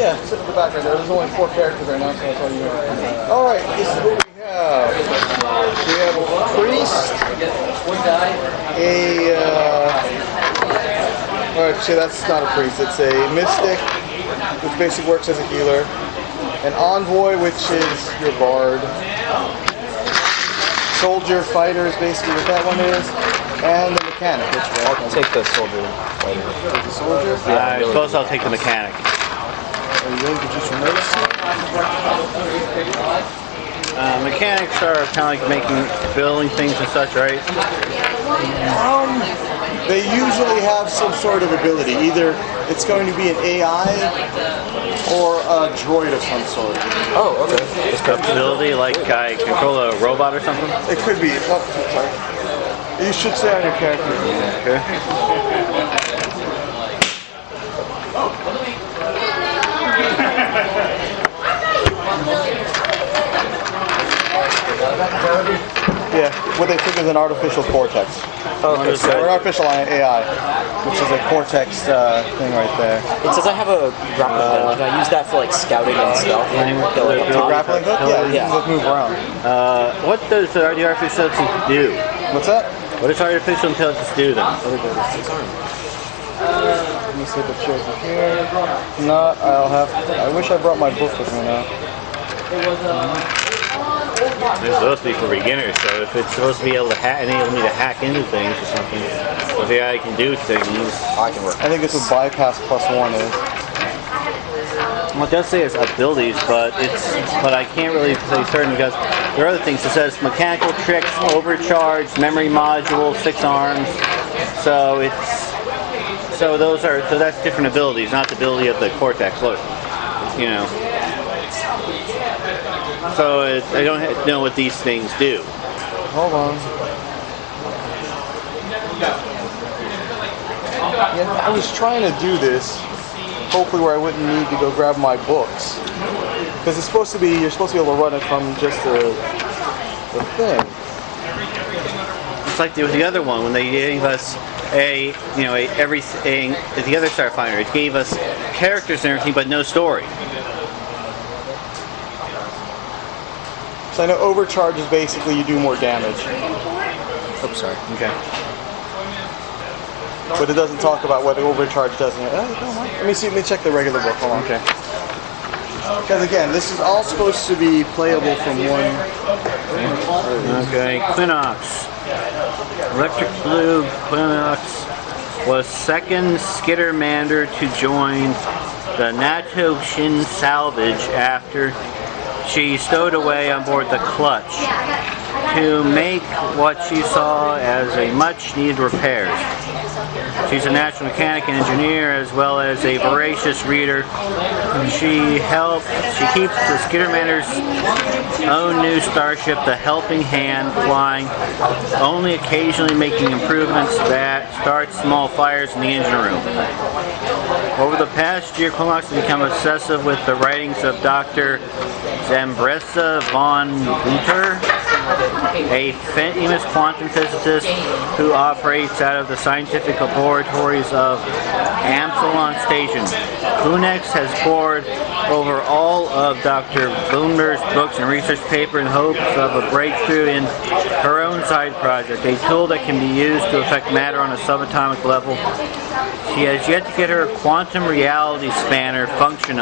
Yeah, sit in the background there. There's only 4 characters right now, so that's all you know. Alright, this is what we have. We have a priest, actually that's not a priest, it's a mystic, which basically works as a healer. An envoy, which is your bard. Soldier, fighter is basically what that one is. And the mechanic, which I'll take the soldier fighter. Take the soldier? I suppose I'll take the mechanic. Are you ready to do some notes? Mechanics are kind of like building things and such, right? They usually have some sort of ability. Either it's going to be an AI or a droid of some sort. Oh, okay. This ability, like I control a robot or something? It could be. Oh, sorry. You should stay on your character. Okay. Yeah, what they took is an artificial cortex. Oh, okay, so Or an artificial AI, which is a cortex thing right there. it says I have a grappling hook. Can I use that for like scouting and stuff? The grappling hook? Yeah, you can just move around. What does the artificial intelligence do? What's that? What does artificial intelligence do then? Let me see if it shows it here. If not, I wish I brought my book with me now. It's supposed to be for beginners, so if it's supposed to be able to enable me to hack into things or something, if the AI can do things, I can work. I think it's what bypass +1 is. Well, it does say it's abilities, but I can't really say certain because there are other things. It says mechanical tricks, overcharge, memory module, 6 arms. So that's different abilities, not the ability of the cortex. Look, you know. So I don't know what these things do. Hold on. Yeah, I was trying to do this, hopefully where I wouldn't need to go grab my books. Because it's supposed to be, you're supposed to be able to run it from just the thing. It's like with the other one when they gave us the other StarFinder, it gave us characters and everything, but no story. So I know overcharge is basically you do more damage. Oops, sorry. Okay. But it doesn't talk about what overcharge does. Let me check the regular book. Hold on. Okay. Because again, this is all supposed to be playable from one. Okay, Quinox. Electric Blue Quinox was second Skittermander to join the Natoshin salvage after she stowed away on board the Clutch to make what she saw as a much-needed repairs. She's a natural mechanic and engineer as well as a voracious reader. She keeps the Skittermander's own new starship, the Helping Hand, flying, only occasionally making improvements that start small fires in the engine room. Over the past year, Quinox has become obsessive with the writings of Dr. Zambressa von Guter, a famous quantum physicist who operates out of the scientific laboratories of Amsterdam Station. Quinox has pored over all of Dr. Bloomberg's books and research paper in hopes of a breakthrough in her own side project, a tool that can be used to affect matter on a subatomic level. She has yet to get her quantum reality spanner function,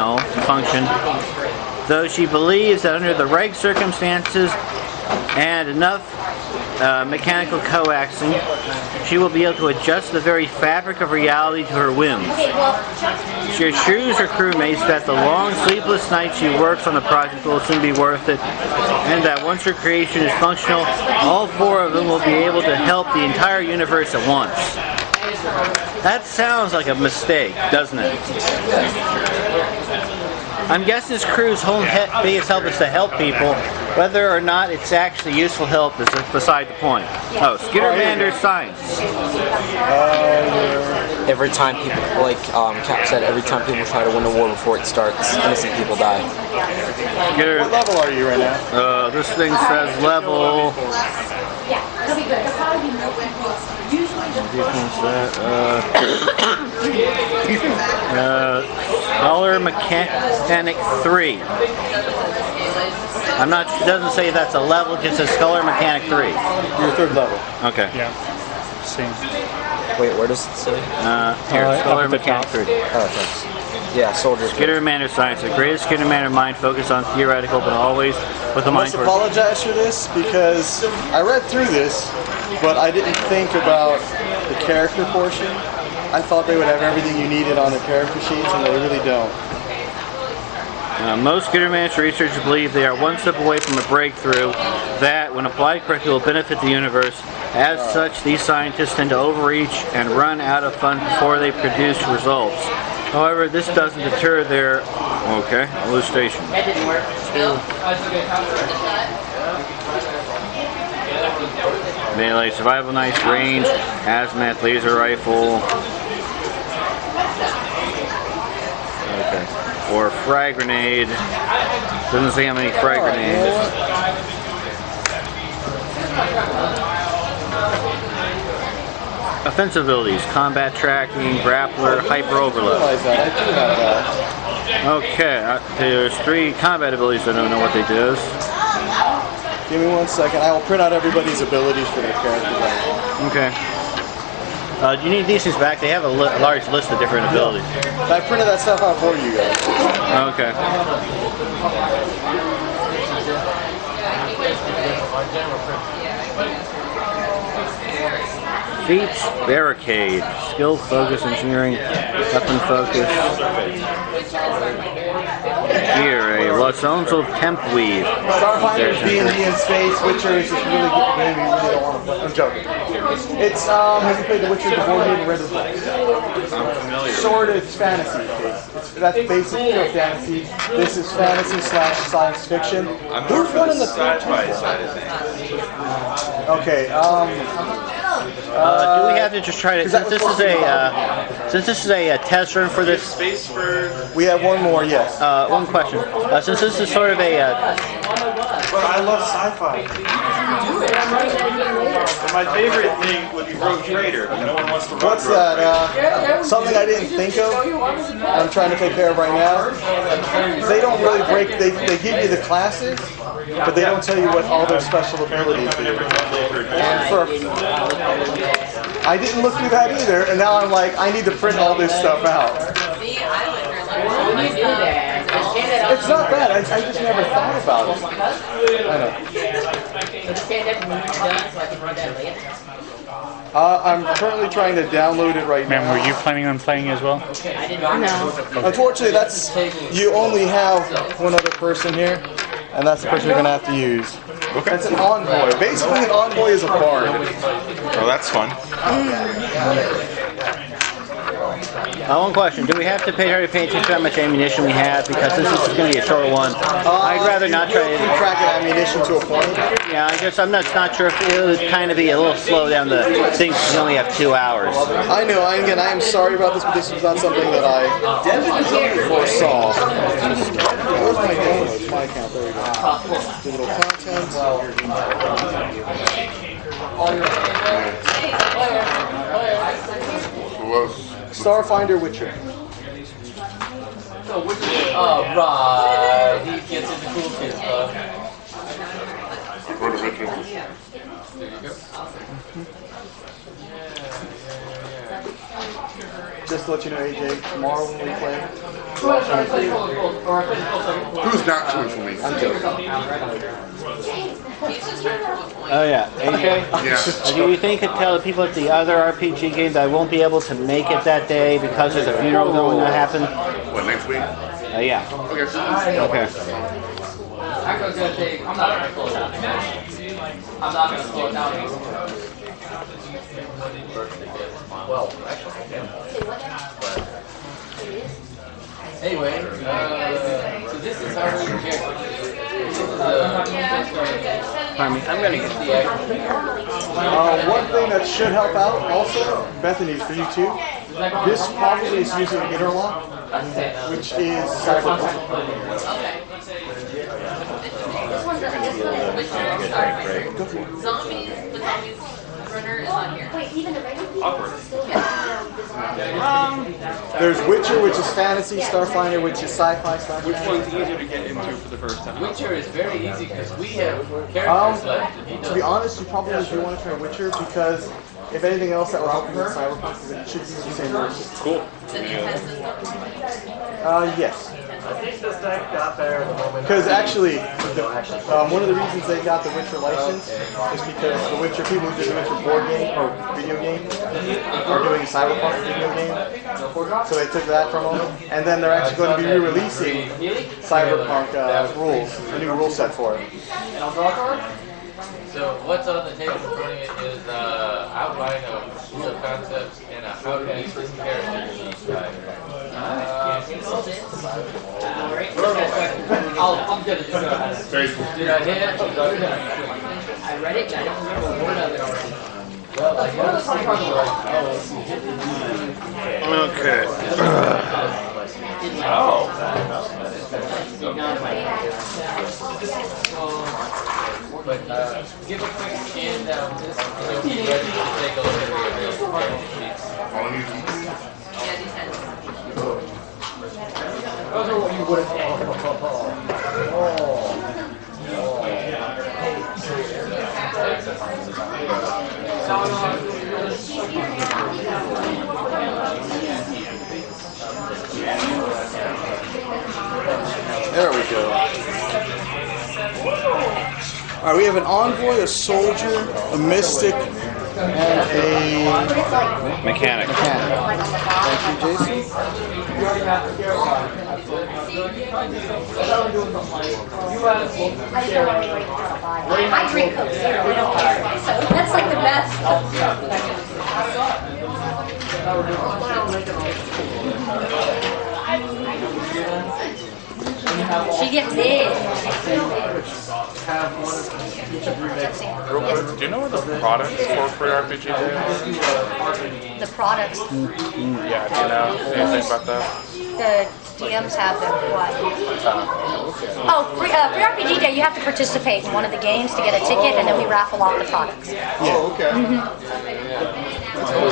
though she believes that under the right circumstances and enough mechanical coaxing, she will be able to adjust the very fabric of reality to her whims. She assures her crewmates that the long sleepless nights she works on the project will soon be worth it, and that once her creation is functional, all 4 of them will be able to help the entire universe at once. That sounds like a mistake, doesn't it? I'm guessing this crew's whole biggest help is to help people. Whether or not it's actually useful help is beside the point. Oh, Skittermander science. Every time people, like Cap said, every time people try to win a war before it starts, innocent people die. What level are you right now? This thing says level Color Mechanic 3. I'm not. It doesn't say that's a level. It just says Color Mechanic 3. Your third level. Okay. Yeah. Same. Wait, where does it say? Here, up Color at the Mechanic top. 3. Oh, thanks. Yeah, soldiers. Skitter Manor Science. The greatest Skitter Manor mind focused on theoretical, but always with a I mind must for. apologize for this because I read through this, but I didn't think about the character portion. I thought they would have everything you needed on the character sheets, and they really don't. Most Skitter Manor researchers believe they are one step away from a breakthrough that, when applied correctly, will benefit the universe. As such, these scientists tend to overreach and run out of funds before they produce results. However, this doesn't deter their illustration. That didn't work. Melee, survival, nice range, hazmat, laser rifle. Okay. Or frag grenade. Doesn't say how many frag grenades. Offensive abilities, combat tracking, grappler, hyper I overload. realize that. I do have that. Okay, there's 3 combat abilities. I don't know what they do. Give me 1 second. I will print out everybody's abilities for their characters. Okay. Do you need these things back? They have a large list of different abilities. I printed that stuff out for you guys. Okay. Feats, barricade, skill, focus, engineering, weapon focus. Here, a Los Angeles temp weave. StarFinder, D&D in space, Witcher is just a really good game you really don't want to play. I'm joking. It's, have you played The Witcher, the board game, and read the book? I'm familiar. Sort of, it's fantasy. That's basic pure fantasy. This is fantasy / science fiction. I'm more for the sci-fi side of things. Okay, Do we have to just try to, since this is a test run for this, Space for... we have one more, yes. one question. Since this is sort of a, But I love sci-fi. And my favorite thing would be Rogue Trader, but no one wants to run What's Rogue that? Something I didn't think of, I'm trying to take care of right now. They don't really break, they give you the classes, but they don't tell you what all their special abilities do. And I didn't look through that either, and now I'm like, I need to print all this stuff out. It's not bad, I just never thought about it. I know. I'm currently trying to download it right now. Ma'am, were you planning on playing as well? No. Unfortunately, you only have one other person here, and that's the person you're gonna have to use. Okay. It's an envoy. Basically, an envoy is a bard. Oh, that's fun. one question. Do we have to pay attention to how much ammunition we have? Because this is going to be a short one. I'd rather not try to to... track ammunition to a point. Yeah, I guess I'm not sure if it would kind of be a little slow down the things because we only have 2 hours. I know, again, I am sorry about this, but this was not something that I foresaw. Where's my downloads? My account, there we go. Digital content. StarFinder Witcher. Right. He gets into cool kids, bro. Just to let you know, AJ, tomorrow when we play. Who's not coming for me? I'm joking. Oh yeah, AJ? Yeah. Do you think you could tell the people at the other RPG game that I won't be able to make it that day because there's a funeral going to happen? What, next week? Yeah. Okay. Okay. I'm not gonna slow it down. I'm not gonna slow it down. Well, anyway, so this is our new character. Pardon me, I'm gonna get One thing that should help out also, Bethany, for you too, this probably is using interlock, which is cyberpunk. There's Witcher, which is fantasy, Starfinder, which is sci-fi, Starfinder. Which one's easier to get into for the first time? Witcher is very easy because we have characters left. To be honest, you probably do want to try Witcher because if anything else that will help you with Cyberpunk, it should use the same rules. Cool. Yes. Because actually, one of the reasons they got the Witcher license is because the Witcher people who did the Witcher board game or video game are doing a Cyberpunk video game. So they took that from them, and then they're actually going to be re-releasing Cyberpunk rules, a new rule set for it. So what's on the table in front of you is outline of the concepts and how to use this character. I'm good at this. Did I hit it? I read it. I don't remember one of it already. Well, I guess. Okay. But give a quick scan down this and you'll be ready to take a look at your real sheets. Those are what you would have There we go. Alright, we have an envoy, a soldier, a mystic, and a Mechanic. Thank you, Jason. I drink Coke Zero, we don't care. So that's like the best. She gets big. Real quick, do you know where the products for free RPG is? The products, Yeah, do you know anything about that? the DMs have them. What? Oh, free RPG Day, you have to participate in one of the games to get a ticket, and then we raffle off the products. Oh, okay.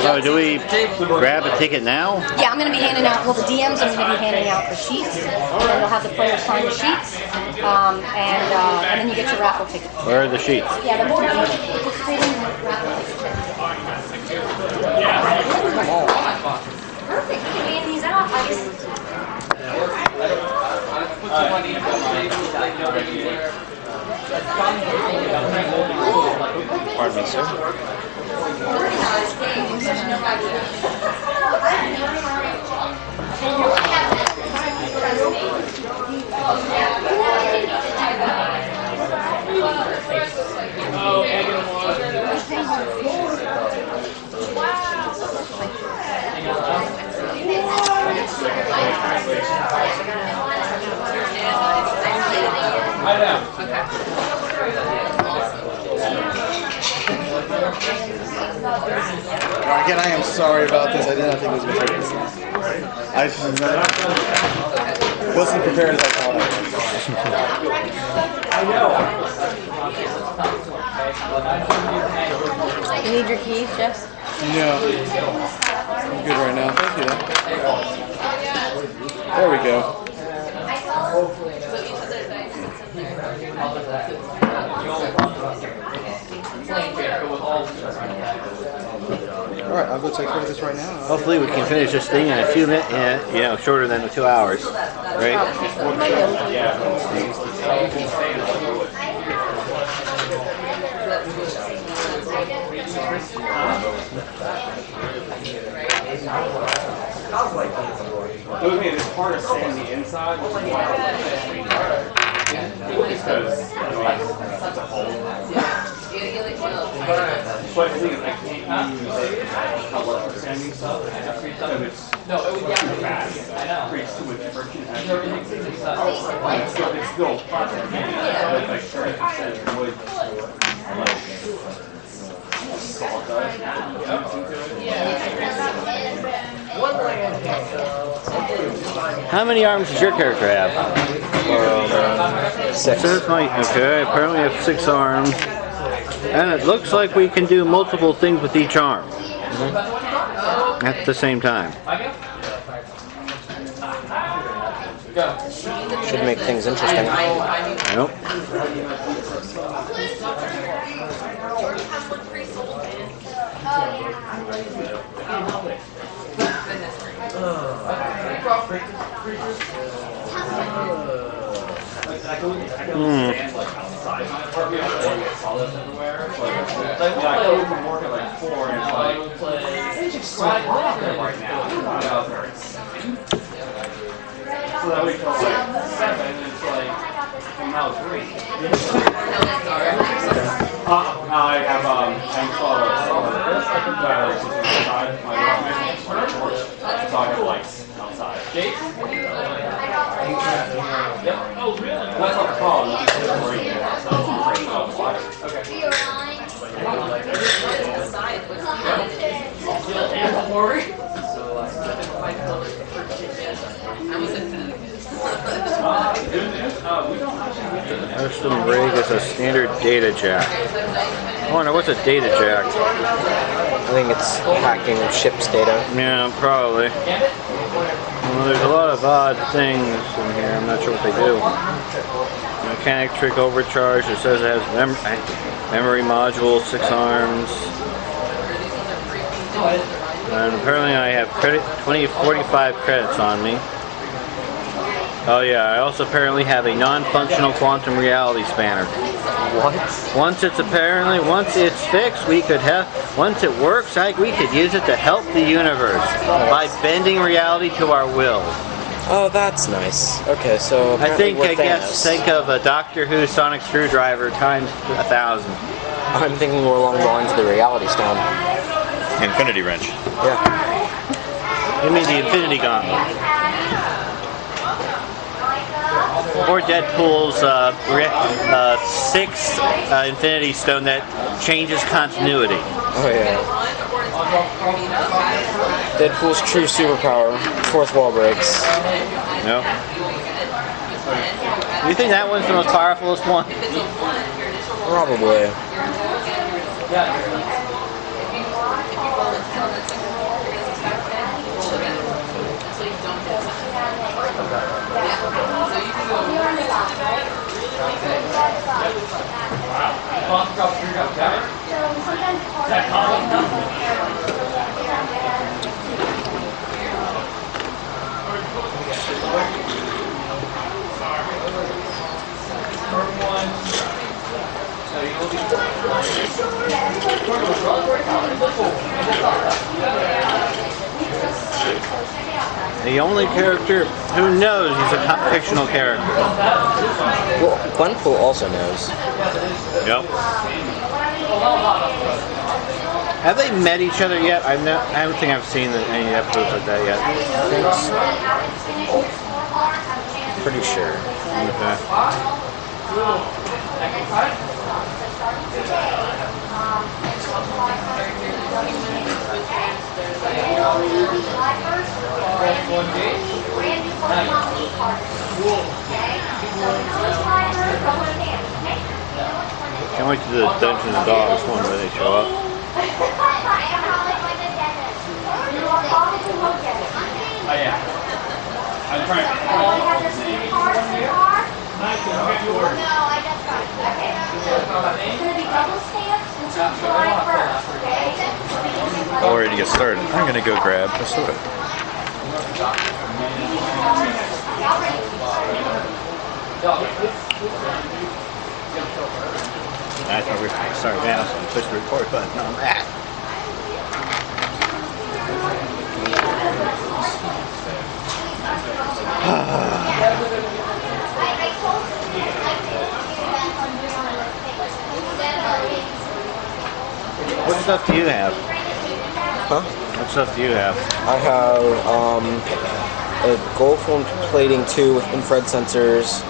So do we grab a ticket now? Yeah, I'm going to be handing out, well, the DMs, I'm going to be handing out the sheets, and then they'll have the players sign the sheets, and then you get your raffle ticket. Where are the sheets? Yeah, the board games, participating in the raffle ticket. Perfect, you can hand these out. I just... Pardon me, sir. Again, I am sorry about this. I did not think it was going to take this long. I just wasn't prepared as I thought I was. You need your keys, Jess? No. I'm good right now. Thank you. There we go. Alright, I'll go take care of this right now. Hopefully we can finish this thing in a few minutes, shorter than 2 hours, right? Okay, this part of sand the inside, which is why I because it's a hole. But the thing is, I can't use color for sanding stuff. No, it would Too fast. Creates too much friction. It's still process. But like 30% would How many arms does your character have? 6. So that's my, okay, apparently I have 6 arms. And it looks like we can do multiple things with each arm at the same time. Should make things interesting. Nope. I have outside. Oh, really? That's not the problem. Custom rig is a standard data jack. I wonder what's a data jack? I think it's hacking ships data. Yeah, probably. Well, there's a lot of odd things in here. I'm not sure what they do. Mechanic trick overcharge. It says it has memory module, 6 arms. And apparently I have 45 credits on me. Oh yeah, I also apparently have a non-functional quantum reality spanner. What? Once it's fixed, we could once it works, we could use it to help the universe by bending reality to our will. Oh, that's nice. Okay, so I guess think of a Doctor Who sonic screwdriver times 1,000. I'm thinking more along the lines of the Reality Stone. Infinity wrench. Yeah. You mean the Infinity Gauntlet. Or Deadpool's 6th Infinity Stone that changes continuity. Oh yeah. Deadpool's true superpower, fourth wall breaks. No. You think that one's the most powerfulest one? Probably. The only character who knows he's a fictional character. Well, Gwenpool also knows. Yep. Have they met each other yet? I don't think I've seen any episodes like that yet. Pretty sure. Okay. Can't wait to do the Dungeons and Dogs one where they show up. Oh yeah. I'm trying to All ready to get started. I'm gonna go grab a soda. That's why we're starting now, so I push the record button on that. What stuff do you have? Huh? What stuff do you have? I have a gold formed plating 2 with infrared sensors,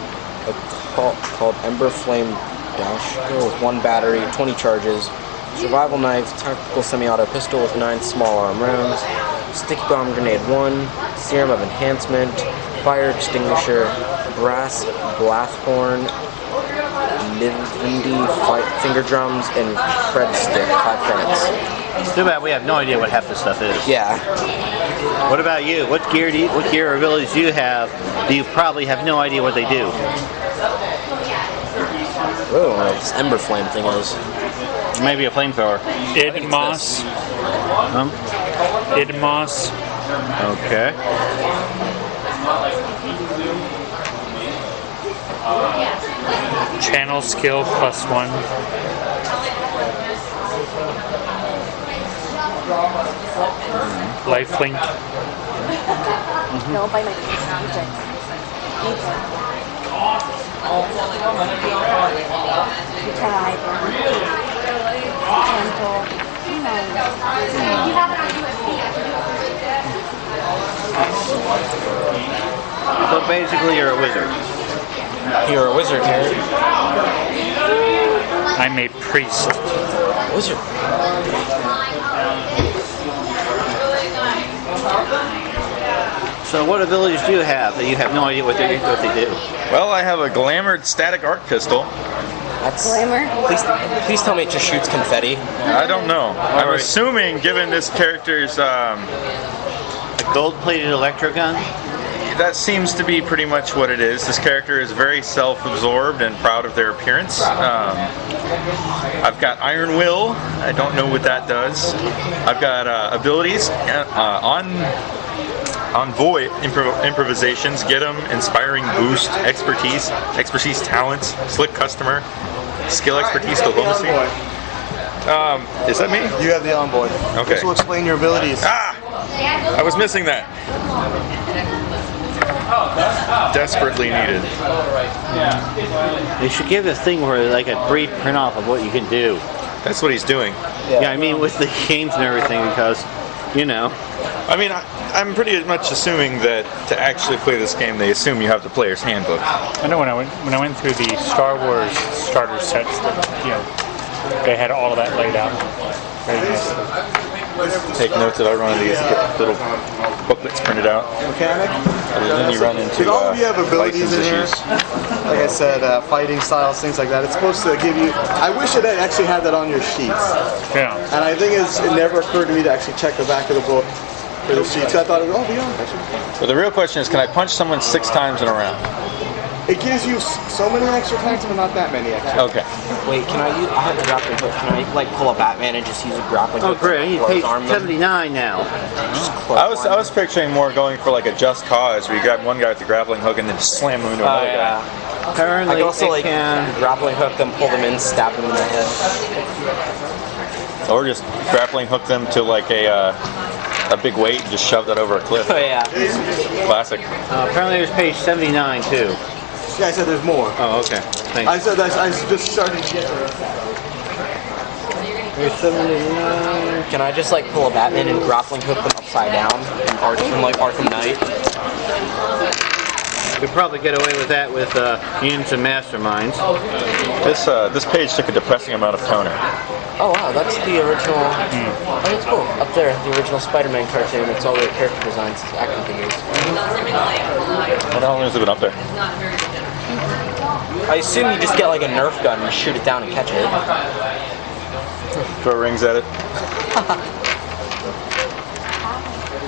a called Ember Flame Dash with 1 battery, 20 charges, survival knife, tactical semi-auto pistol with 9 small arm rounds, sticky bomb grenade 1, serum of enhancement, fire extinguisher, brass blathhorn, Mivindi finger drums, and cred stick, 5 credits. Too bad we have no idea what half this stuff is. Yeah. What about you? What gear or abilities do you have that you probably have no idea what they do? Oh, what this Ember Flame thing is. Maybe a flamethrower. Idmos. Idmos. Okay. Channel skill +1. Lifelink. No, by my DJ. So basically, you're a wizard. You're a wizard, Harry. I'm a priest. Wizard. So what abilities do you have that you have no idea what they do? Well, I have a glamored static arc pistol. That's Glamour. Please tell me it just shoots confetti. I don't know. I'm right. assuming, given this character's, A gold-plated electro gun? that seems to be pretty much what it is. This character is very self-absorbed and proud of their appearance. I've got Iron Will. I don't know what that does. I've got abilities Envoy improvisations, get 'em, inspiring boost, expertise talents, slick customer, skill expertise, diplomacy. Is that me? You have the envoy. Okay. This will explain your abilities. Ah! I was missing that. Desperately needed. They should give this thing where like a brief print off of what you can do. That's what he's doing. Yeah, I mean with the games and everything because, you know. I mean, I'm pretty much assuming that to actually play this game, they assume you have the player's handbook. I know when I went through the Star Wars starter sets, that they had all of that laid out very nicely. Take notes that I run of these, get little booklets printed out. Mechanic. And then you run into All of you have abilities license in here. issues. Like I said, fighting styles, things like that. It's supposed to give you. I wish it had actually had that on your sheets. Yeah. And I think it never occurred to me to actually check the back of the book for the sheets. I thought it was, oh, beyond. But the real question is, can I punch someone 6 times in a round? It gives you so many extra attacks, but not that many extra. Okay. Wait, can I use? I have a grappling hook. Can I like pull a Batman and just use a grappling Oh hook? great, he's close page arm them? 79 now. Just I was picturing more going for like a just cause, where you grab one guy with the grappling hook and then just slam him into Oh another yeah. guy. Apparently I can also it like can. grappling hook them, pull them in, stab them in the head. Or just grappling hook them to like a big weight and just shove that over a cliff. Oh yeah. Classic. Apparently there's page 79 too. Yeah, I said there's more. Oh, okay. Thanks. I said I just started to get there. There's 79. Can I just like pull a Batman and grappling hook them upside down from like Arkham Knight? Could probably get away with that with Mutants and Masterminds. This page took a depressing amount of toner. Oh wow, that's the original. Oh, that's cool. Up there, the original Spider-Man cartoon. It's all the character designs, action figures. How long has it been up there? I assume you just get like a Nerf gun and shoot it down and catch it. Throw rings at it.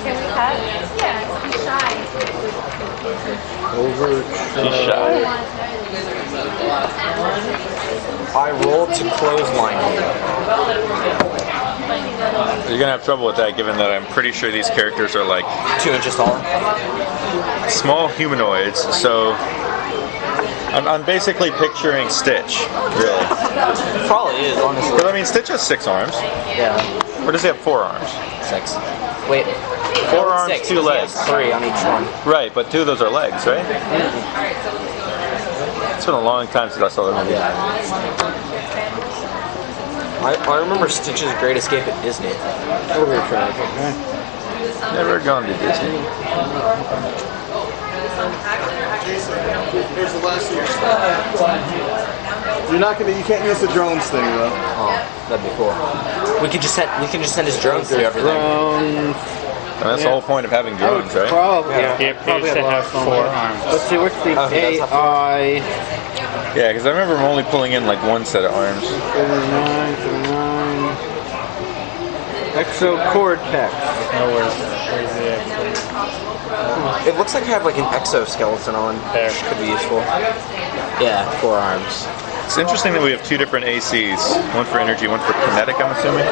Can we cut? Yeah, he's shy. He's shy. I roll to clothesline. You're gonna have trouble with that, given that I'm pretty sure these characters are like 2 inches tall. small humanoids. So I'm basically picturing Stitch, really. Probably is, honestly. But I mean, Stitch has 6 arms. Yeah. Or does he have 4 arms? 6. Wait. 4 arms, 6, 2 'cause he legs. has 3 on each one. Right, but 2 of those are legs, right? It's been a long time since I saw that movie. I remember Stitch's Great Escape at Disney. Never gone to Disney. Here's the last of your stuff. You can't use the drones thing though. Oh, that'd be cool. We could just send his drones through everything. Drones. And that's the whole point of having drones, right? Probably, It yeah. appears to have 4 arms. Let's see, what's the Okay, that's AI? Yeah, because I remember him only pulling in like one set of arms. 39, 39. Exocortex. Oh, where's the extra? It looks like I have like an exoskeleton on. There. Which could be useful. Yeah, 4 arms. It's interesting that we have 2 different ACs. One for energy, one for kinetic, I'm assuming.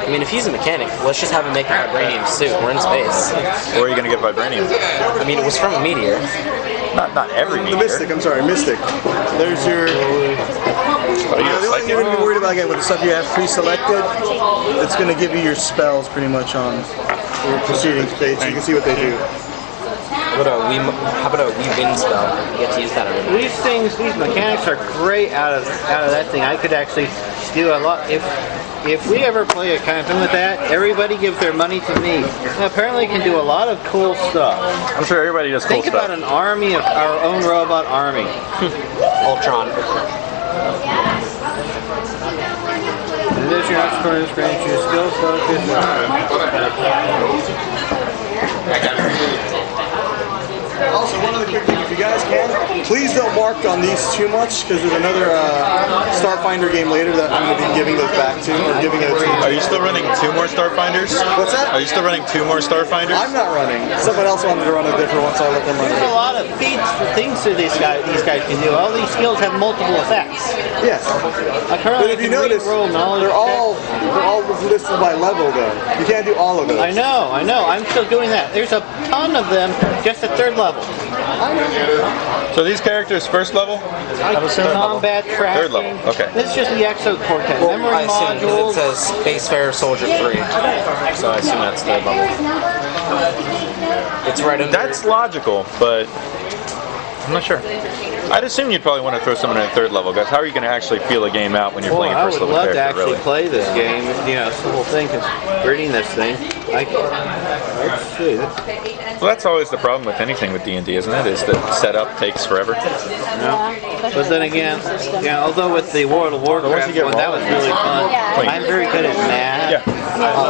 I mean, if he's a mechanic, let's just have him make a vibranium suit. We're in space. Where are you going to get vibranium? I mean, it was from a meteor. Not every The meteor. Mystic, I'm sorry, Mystic. There's your... Oh, you got the only thing psychic? you're going to be worried about, again, with the stuff you have pre-selected, it's going to give you your spells pretty much on your proceeding page, so you can see what they do. How about a wee wind spell? You get to use that every night. These things, these mechanics are great out of that thing. I could actually do a lot. If we ever play a kind of thing with that, everybody gives their money to me. And apparently, it can do a lot of cool stuff. I'm sure everybody does cool Think about stuff. an army of our own robot army. Ultron. This your experience, grant you skill focus. Also, one other quick thing, if you guys can, please don't mark on these too much, because there's another StarFinder game later that I'm going to be giving those back to, or giving it to. Are you still running 2 more Starfinders? What's that? Are you still running 2 more Starfinders? I'm not running. Someone else wanted to run a different one, so I let them run There's a it. lot of feats, things that these guys can do. All these skills have multiple effects. Yes. Apparently, But if you can notice, re-roll knowledge they're all listed by level, though. You can't do all of those. I know. I'm still doing that. There's a ton of them just at 3rd level. So these characters first level? I'm assuming? Combat tracking. 3rd level, okay. This is just the exocortex. Well, Memory I assume modules. because it says Spacefarer Soldier 3. So I assume that's 3rd level. It's right under. That's logical, but I'm not sure. I'd assume you'd probably want to throw someone in 3rd level, guys. How are you going to actually feel a game out when you're playing a I first would level love character, to actually really? play this game. You know, it's the whole thing. Cause reading this thing, let's see. Well, that's always the problem with anything with D&D, isn't it? Is that setup takes forever. But then again, yeah, although with the World of once Warcraft you get one, that was rolling, really fun. Yeah. I'm very good at math. Yeah.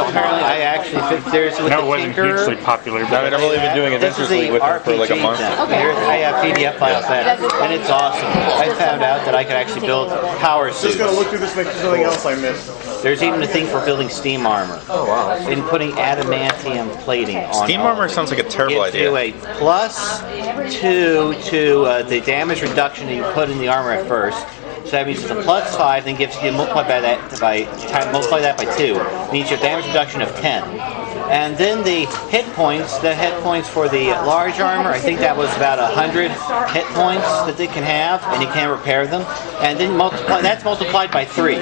Apparently, I actually think there's with No, the it wasn't Tinker. hugely popular, I but mean, I've only been doing This is Adventures the League with them for like a RPG month. thing. I have PDF files that, and it's awesome. I found out that I could actually build power Just suits. going to look through this, make sure something else I missed. There's even a thing for building steam armor. Oh wow. And putting adamantium plating on. Steam all armor of it. sounds like a terrible Gives you idea. a +2 to the damage reduction that you put in the armor at first. So that means it's a +5, then gives you multiply that by 2, means your damage reduction of 10. And then the hit points for the large armor, I think that was about 100 hit points that they can have, and you can repair them. And then that's multiplied by 3.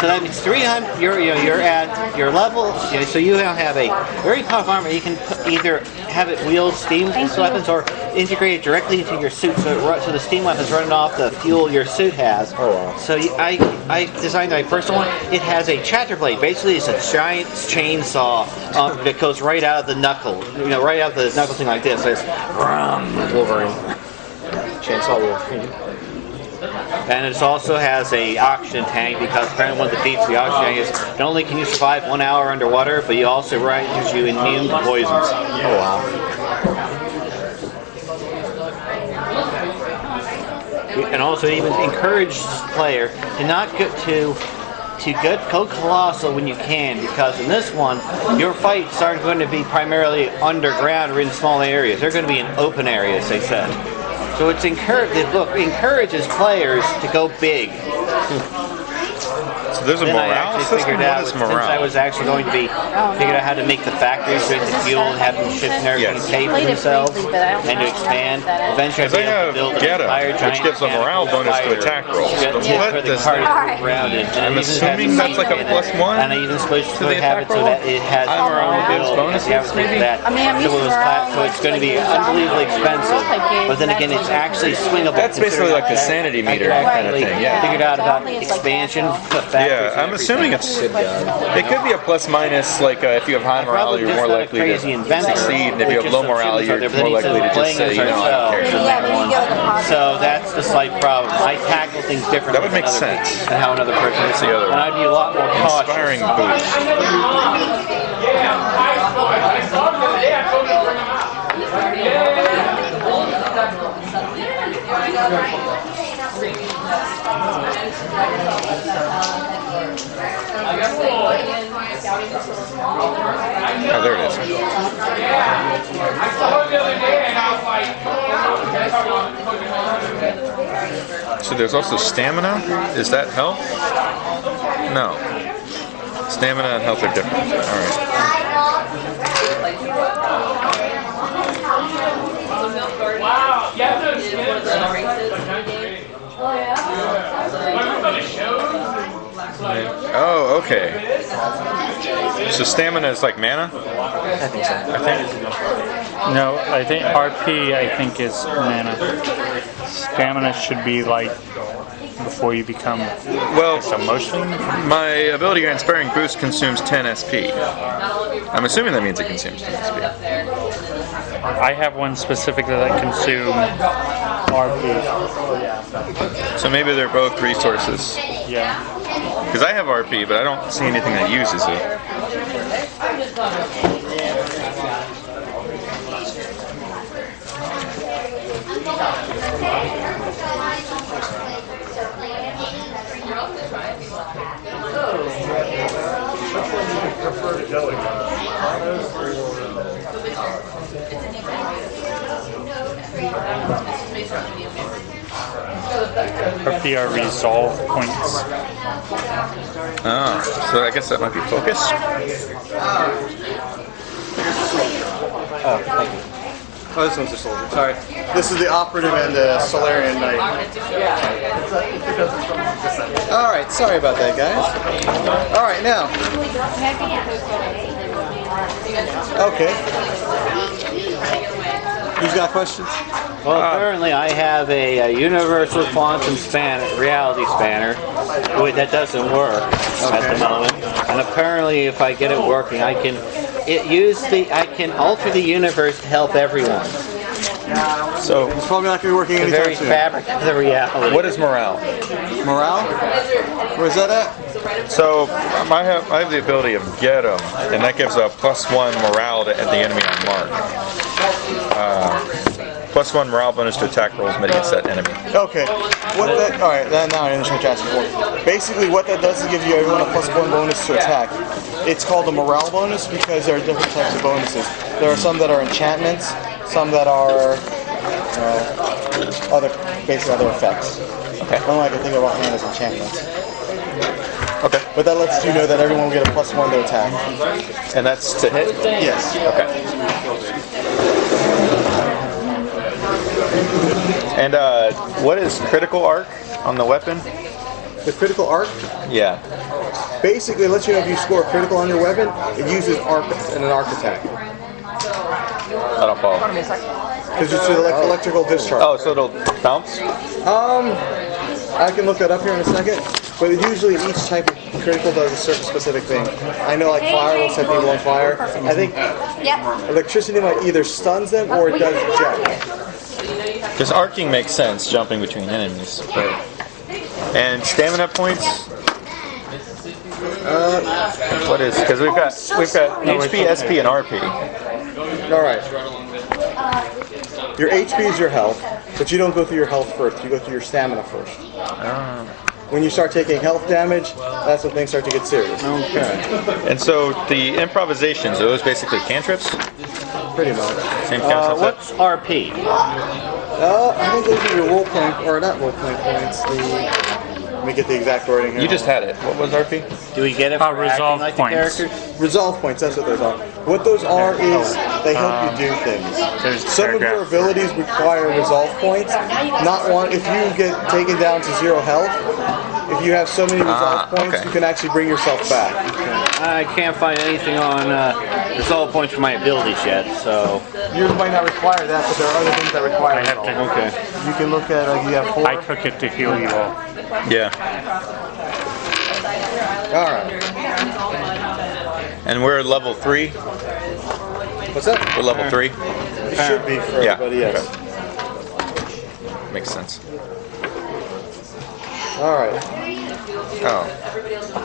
So that means 300. You're at your level. So you now have a very powerful armor. You can either have it wield steam weapons or integrate it directly into your suit, so the steam weapons running off the fuel your suit has. Oh wow. So I designed my personal one. It has a chatter blade. Basically, it's a giant chainsaw that goes right out of the knuckle. Right out of the knuckle thing like this. So it's Wolverine. Chainsaw Wolverine. And it also has a oxygen tank, because apparently one of the feats of the oxygen tank is not only can you survive 1 hour underwater, but you also gives you immune to poisons. Oh wow. And also it even encourages the player to not go colossal when you can, because in this one, your fights aren't going to be primarily underground or in small areas. They're going to be in open areas, they said. So the book encourages players to go big. So there's a Then I morale actually system? figured What out, is since I morale? was actually going to be figured out how to make the factories with the fuel and have them ship and everything Yes. pay for Played it themselves briefly, but I don't and to know expand. how that Eventually, I'd Because be I able to have build an Geta, entire which giant gives a morale mechanical bonus to fighter. attack rolls. Yeah, But yeah, what for the does cardio that- around it. And I'm it even has assuming that's like a in it. +1 And I even supposed to to the have it attack so roll? that it has I don't know, build, bonuses you have to think maybe? that. I mean, I'm used to morale, So it's going to be unbelievably expensive. But then again, it's actually swingable. That's basically like the sanity meter I kind of actually thing, yeah. figured out about expansion, the Yeah, I'm assuming it's. It could be a plus minus, like if you have high morale, you're more likely to succeed, and if you have low morale, you're more likely to just say, you know, I don't care. Yeah, but you get like a positive. So that's the slight problem. I tackle things differently. That would make sense. Than how another person That's the other and I'd be a lot more cautious. Inspiring boost. Oh, there it is. So there's also stamina. Is that health? No. Stamina and health are different. All right. Oh, okay. So stamina is like mana? I think so. I think. No, I think RP is mana. Stamina should be like before you become emotion. My ability to Inspiring Boost consumes 10 SP. I'm assuming that means it consumes 10 SP. I have one specifically that consume RP. So maybe they're both resources. Yeah. Because I have RP, but I don't see anything that uses it. RP are resolve points. Oh, so I guess that might be focus. Oh, thank you. Oh, this one's a soldier. Sorry. This is the operative and the Solarian knight. All right. Sorry about that, guys. All right, now. Okay. Who's got questions? Well, currently I have a universal quantum reality spanner that doesn't work at the moment. And apparently, if I get it working, I can alter the universe to help everyone. So It's probably not going to be working The anytime very soon. fabric of the reality. what is morale? Morale? Where's that at? So I have the ability of Get 'em, and that gives a +1 morale at the enemy on mark. +1 morale bonus to attack rolls made against that enemy. Okay. All right. Now I understand what you're asking for. Basically, what that does is give you everyone a +1 bonus to attack. It's called a morale bonus because there are different types of bonuses. There are some that are enchantments, some that are other effects. Okay. Only I can think of offhand as enchantments. Okay. But that lets you know that everyone will get a +1 to attack. And that's to hit? Yes. Okay. And what is critical arc on the weapon? The critical arc Yeah. basically lets you know if you score critical on your weapon, it uses arc and an arc attack. I don't follow. Because it's an electrical discharge. Oh, so it'll bounce? I can look that up here in a second. But usually each type of critical does a certain specific thing. I know like fire will set people on fire. I think electricity might either stuns them or it does jump. Because arcing makes sense, jumping between enemies. But... And stamina points? What is? Because we've got HP, SP, and RP. All right. Your HP is your health, but you don't go through your health first. You go through your stamina first. When you start taking health damage, that's when things start to get serious. Okay. And so the improvisations, are those basically cantrips? Pretty much. Same concept? What's RP? I think those are your role playing, or not role playing points. Let me get the exact wording here. You just had it. What was RP? Do we get it for resolve acting like points. the characters? Resolve points, that's what those are. What those are is they help you do things. Some of your abilities require resolve points. Not one. If you get taken down to 0 health, if you have so many resolve points, okay. you can actually bring yourself back. I can't find anything on resolve points for my abilities yet, so... Yours might not require that, but there are other things that require I have to. resolve. Okay. You can look at, you have 4. I took it to heal you all. Yeah. All right. And we're level 3. What's that? We're level 3. It should be for Yeah. everybody, yes. Okay. Makes sense. All right. Oh.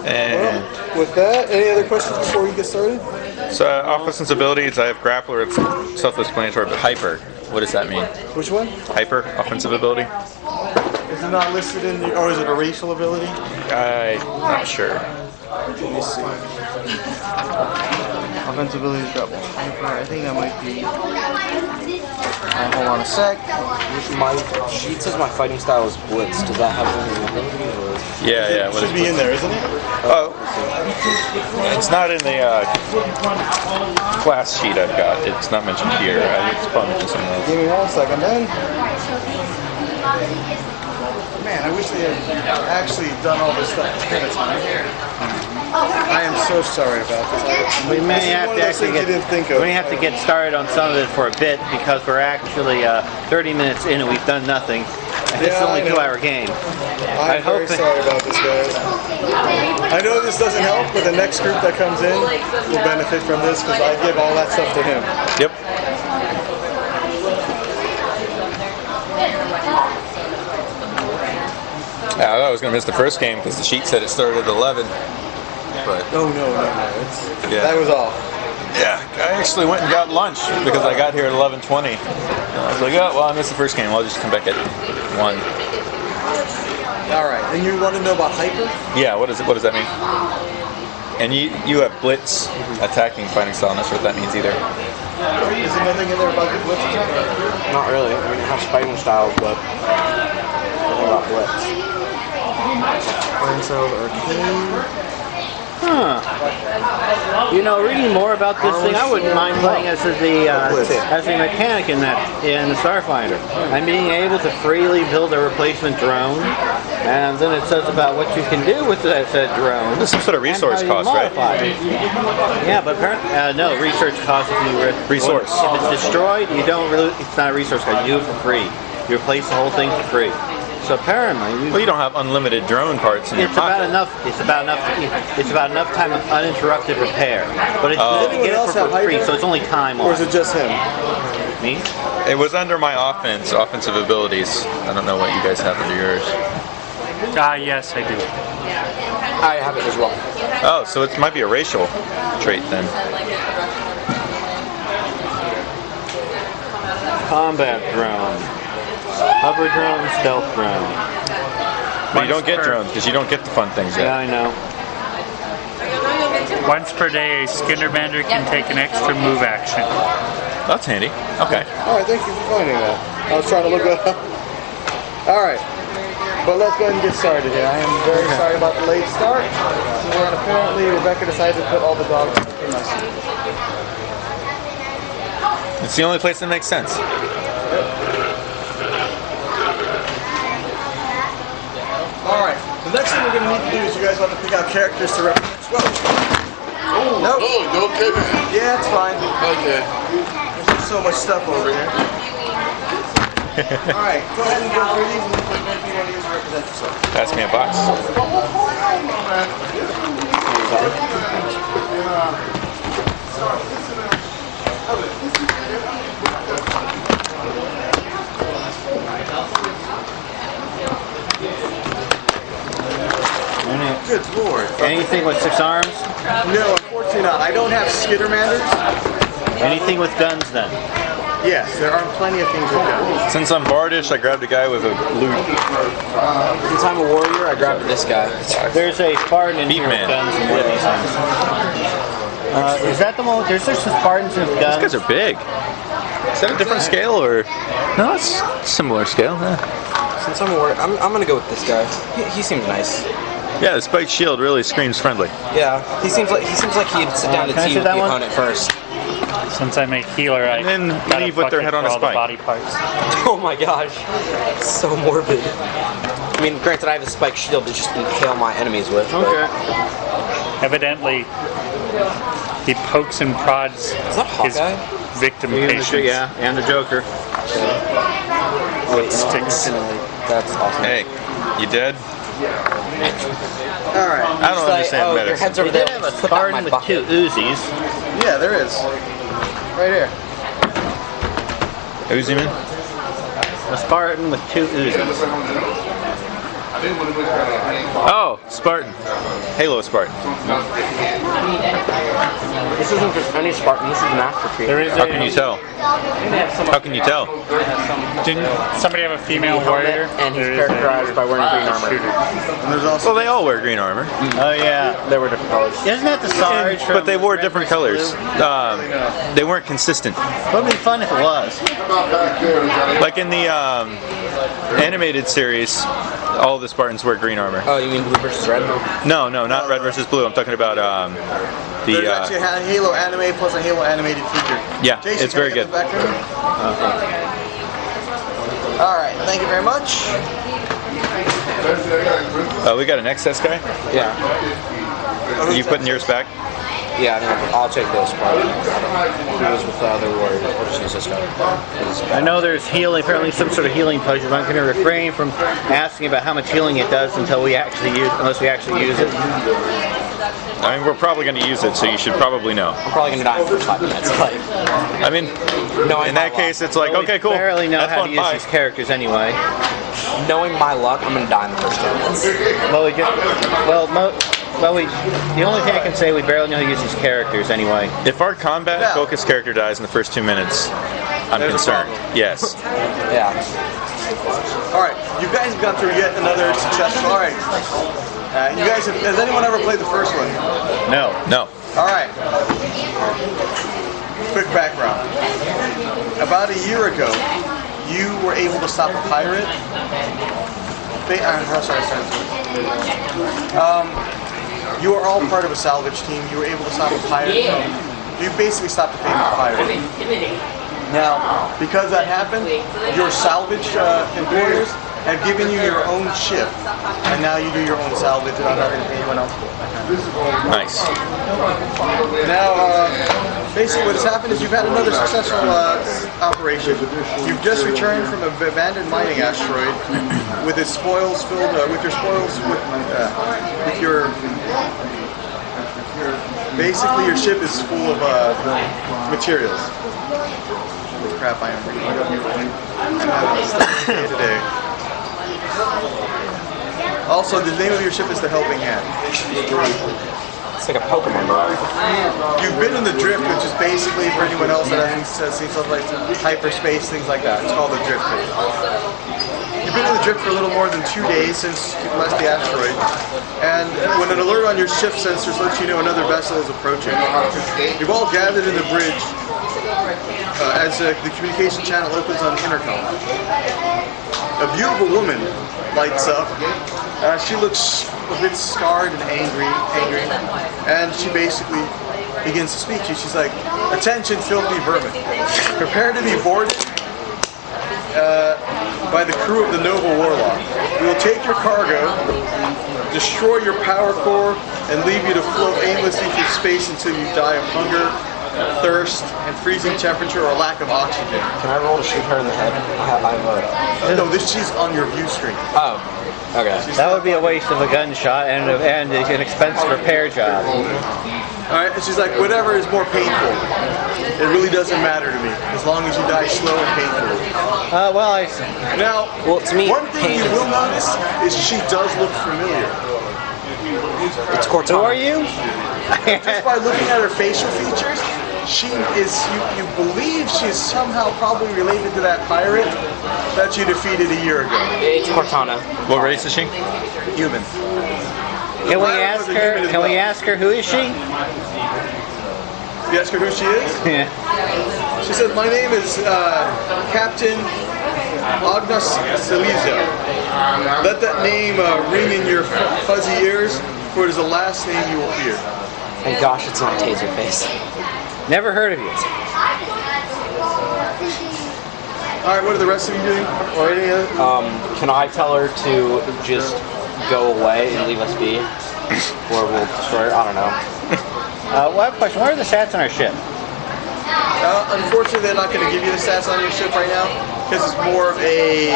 And Well, with that, any other questions before we get started? so offensive abilities, I have grappler. It's self-explanatory, but hyper. What does that mean? Which one? Hyper offensive ability? Is it not listed in the, or is it a racial ability? I'm not sure. Let me see. Offensive ability is double. I think that might be. Hold on a sec. My sheet says my fighting style is blitz. Does that have any abilities or? Yeah. It What should is be in there, isn't it? Oh, it's not in the class sheet I've got. It's not mentioned here. It's probably mentioned somewhere else. Give me 1 second, then. Man, I wish they had actually done all this stuff ahead of time. I am so sorry about this. We may This is have one to of those actually things you didn't think of. we may have to get started on some of it for a bit because we're actually 30 minutes in and we've done nothing. And this is Yeah, only I a know. 2-hour game. I'm very sorry about this, guys. I know this doesn't help, but the next group that comes in will benefit from this because I give all that stuff to him. Yep. Yeah, I thought I was going to miss the first game because the sheet said it started at 11. But No. That was all. yeah, I actually went and got lunch because I got here at 11:20. I was like, oh, well, I missed the first game. I'll just come back at 1. All right. And you want to know about hyper? Yeah, what is it? What does that mean? And you have blitz, attacking, fighting style. I'm not sure what that means either. Is there nothing in there about the blitz attack? Not really. I mean, it has fighting styles, but nothing about blitz. Fighting style, arcane. Huh. You know, reading more about this thing, I wouldn't mind playing as a mechanic in the StarFinder. I'm being able to freely build a replacement drone, and then it says about what you can do with that said drone. There's some sort of resource and how you cost, right? modify it. Yeah, but apparently, no research cost if you Resource. If it's destroyed, you don't really. It's not a resource cost. You do it for free. You replace the whole thing for free. So apparently, Well, you don't have unlimited drone parts in your it's pocket. about enough. It's about enough time of uninterrupted repair. But it's Does you anyone get it else for have free, hyper? so it's only time Or on is it just him? me. It was under my offensive abilities. I don't know what you guys have under yours. Yes, I do. I have it as well. Oh, so it might be a racial trait then. Combat drone, hover drone, stealth drone. But you don't get drones because you don't get the fun things Yeah, yet. I know. Once per day, a Skitter Mander can take an extra move action. That's handy. Okay. All right, thank you for finding that. I was trying to look that up. All right, but let's go ahead and get started here. I am very sorry about the late start. And apparently, Rebecca decided to put all the dogs in my seat. It's the only place that makes sense. All right, the next thing we're going to need to do is you guys want to pick out characters to represent as well. Nope. Oh, okay. Yeah, it's fine. Okay. There's so much stuff over here. All right, go ahead and go through these and pick one you want to use to represent yourself. Pass me a box. Good lord. Anything with 6 arms? No, unfortunately not. I don't have Skitter Manders. Anything with guns then? Yes, there are plenty of things with guns. Since I'm bardish, I grabbed a guy with a loot. Since I'm a warrior, I grabbed this guy. There's a Spartan in here with Man. guns and one of these things. Is that the one? There's just some Spartans with guns. These guys are big. Is that a different scale or? No, it's similar scale. Yeah. Since I'm a warrior, I'm gonna go with this guy. He seems nice. Yeah, the spiked shield really screams friendly. Yeah, he seems like he'd sit down to Can I tea see with that the one? opponent first. Since I'm a healer, I And then gotta leave with their fuck head it on for a all the spike. body parts. Oh my gosh, so morbid. I mean, granted, I have a spike shield to just impale my enemies with. But Okay. Evidently, he pokes and prods Is that his Hawkeye? victim Yeah, patients. yeah, and the Joker. Wait, sticks. That's awesome. Hey, you dead? All right. I don't understand Your medicine. head's over They there. did have a Put that in my Spartan with bucket. 2 Uzis. Yeah, there is. Right here. Uzi man? A Spartan with 2 Uzis. Oh, Spartan. Halo Spartan. This isn't just any Spartan, this is Master Chief. There is How can you tell? How can you tell? Didn't somebody have a female warrior? And he's There is a- characterized by wearing green armor. And there's also Well, they all wear green armor, Oh yeah. There were different colors. Isn't that the Sarge from but they wore Red different vs. colors. Blue? They weren't consistent. Would be fun if it was. Like in the animated series, all the Spartans wear green armor. Oh, you mean blue versus red? No, not red versus blue. I'm talking about there's the. actually a Halo anime plus a Halo animated figure. Yeah, Jason, it's can I very get good. this back from you? All right, thank you very much. We got an excess guy. Yeah. You putting yours back? Yeah, I'll take this part. He was with the other warrior. We'll just use this guy. I know there's healing, apparently some sort of healing potion, but I'm going to refrain from asking about how much healing it does unless we actually use it. I mean, we're probably going to use it, so you should probably know. I'm probably gonna die in the first 5 minutes. Like, I mean, in that case, it's like, okay, cool. We barely know Have how to fun, use bye. these characters anyway. knowing my luck, I'm gonna die in the first 2 minutes. Well, the only thing I can say, we barely know how to use these characters anyway. If our combat Yeah. focus character dies in the first 2 minutes, I'm There's a concerned. problem. Yes. Yeah. All right, you guys have gone through yet another successful. All right, you guys has anyone ever played the first one? No. No. All right. Quick background. About a year ago, you were able to stop a pirate. You are all part of a salvage team. You were able to stop a pirate. You basically stopped a famous pirate. Now, because that happened, your salvage employers have given you your own ship, and now you do your own salvage without having to pay anyone else. Nice. Now, basically what has happened is you've had another successful operation. You've just returned from an abandoned mining asteroid with its spoils filled, with your basically your ship is full of materials. Holy crap, I am reading. I'm having a day today. Also, the name of your ship is the Helping Hand. It's like a Pokemon game. You've been in the drift, which is basically, for anyone else that hasn't seen stuff like hyperspace, things like that. It's called the drift. You've been in the drift for a little more than 2 days since you left the asteroid, and when an alert on your ship sensors lets you know another vessel is approaching, you've all gathered in the bridge as the communication channel opens on the intercom. A beautiful woman lights up. She looks a bit scarred and angry, and she basically begins to speak to you. She's like, "Attention, filthy vermin. Prepare to be boarded by the crew of the Noble Warlock. We will take your cargo, destroy your power core, and leave you to float aimlessly through space until you die of hunger, thirst, and freezing temperature or lack of oxygen." Can I roll to shoot her in the head? No, she's on your view screen. Oh, okay. That would be a waste of a gunshot and an expensive repair job. Alright, and she's like, "Whatever is more painful. It really doesn't matter to me, as long as you die slow and painfully." Now, Well, to me, one thing you will notice is she does look familiar. It's Cortana. Who are you? Just by looking at her facial features, she is, you believe she's somehow probably related to that pirate that you defeated a year ago. It's Cortana. What race is she? Human. Can we ask her? Can we ask her who is she? You ask her who she is? Yeah. She says, "My name is Captain Agnes Saliza. Let that name ring in your fuzzy ears, for it is the last name you will hear." And gosh, it's not Taserface. Never heard of you. Alright, what are the rest of you doing? Or any other? Can I tell her to just go away and leave us be? Or we'll destroy her? I don't know. Well, I have a question. What are the stats on our ship? Unfortunately, they're not going to give you the stats on your ship right now, because it's more of a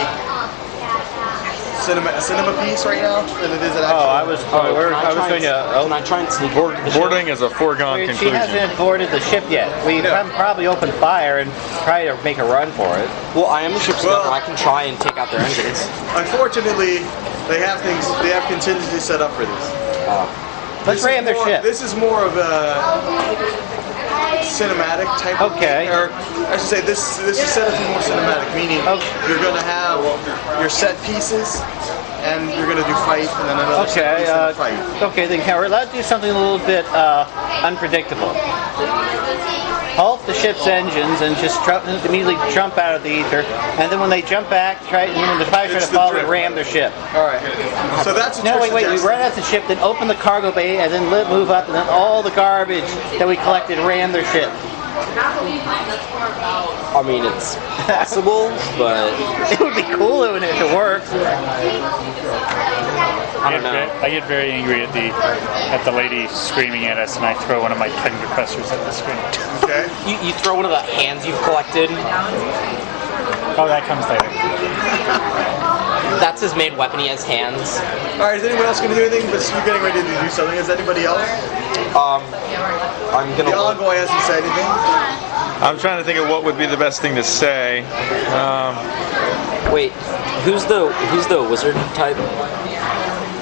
cinema piece right now than it is an actual. I was going to. Can I try and sneak Boarding is a foregone She conclusion. hasn't boarded the ship yet. We can probably open fire and try to make a run for it. Well, I am a ship's governor. I can try and take out their engines. Unfortunately, they have contingency set up for this. Let's ram their ship. This is more of a cinematic type of thing, or I should say this is set up to be more cinematic, meaning you're going to have your set pieces and you're going to do fight and then another set piece and fight. Okay, then Howard, let's do something a little bit unpredictable. Halt the ship's engines and just immediately jump out of the ether, and then when they jump back, when the fire try to follow, they ram their ship. All right. So that's no, wait. We run out the ship, then open the cargo bay, and then move up, and then all the garbage that we collected ram their ship. I mean, it's possible, but it would be cool if it worked. I don't know. I get very angry at the lady screaming at us, and I throw one of my pen depressors at the screen. Okay. You throw one of the hands you've collected. Oh, that comes later. That's his main weapon. He has hands. All right. Is anyone else going to do anything? But you're getting ready to do something. Is anybody else? I'm gonna. The envoy hasn't said anything. I'm trying to think of what would be the best thing to say. Wait, who's the wizard type?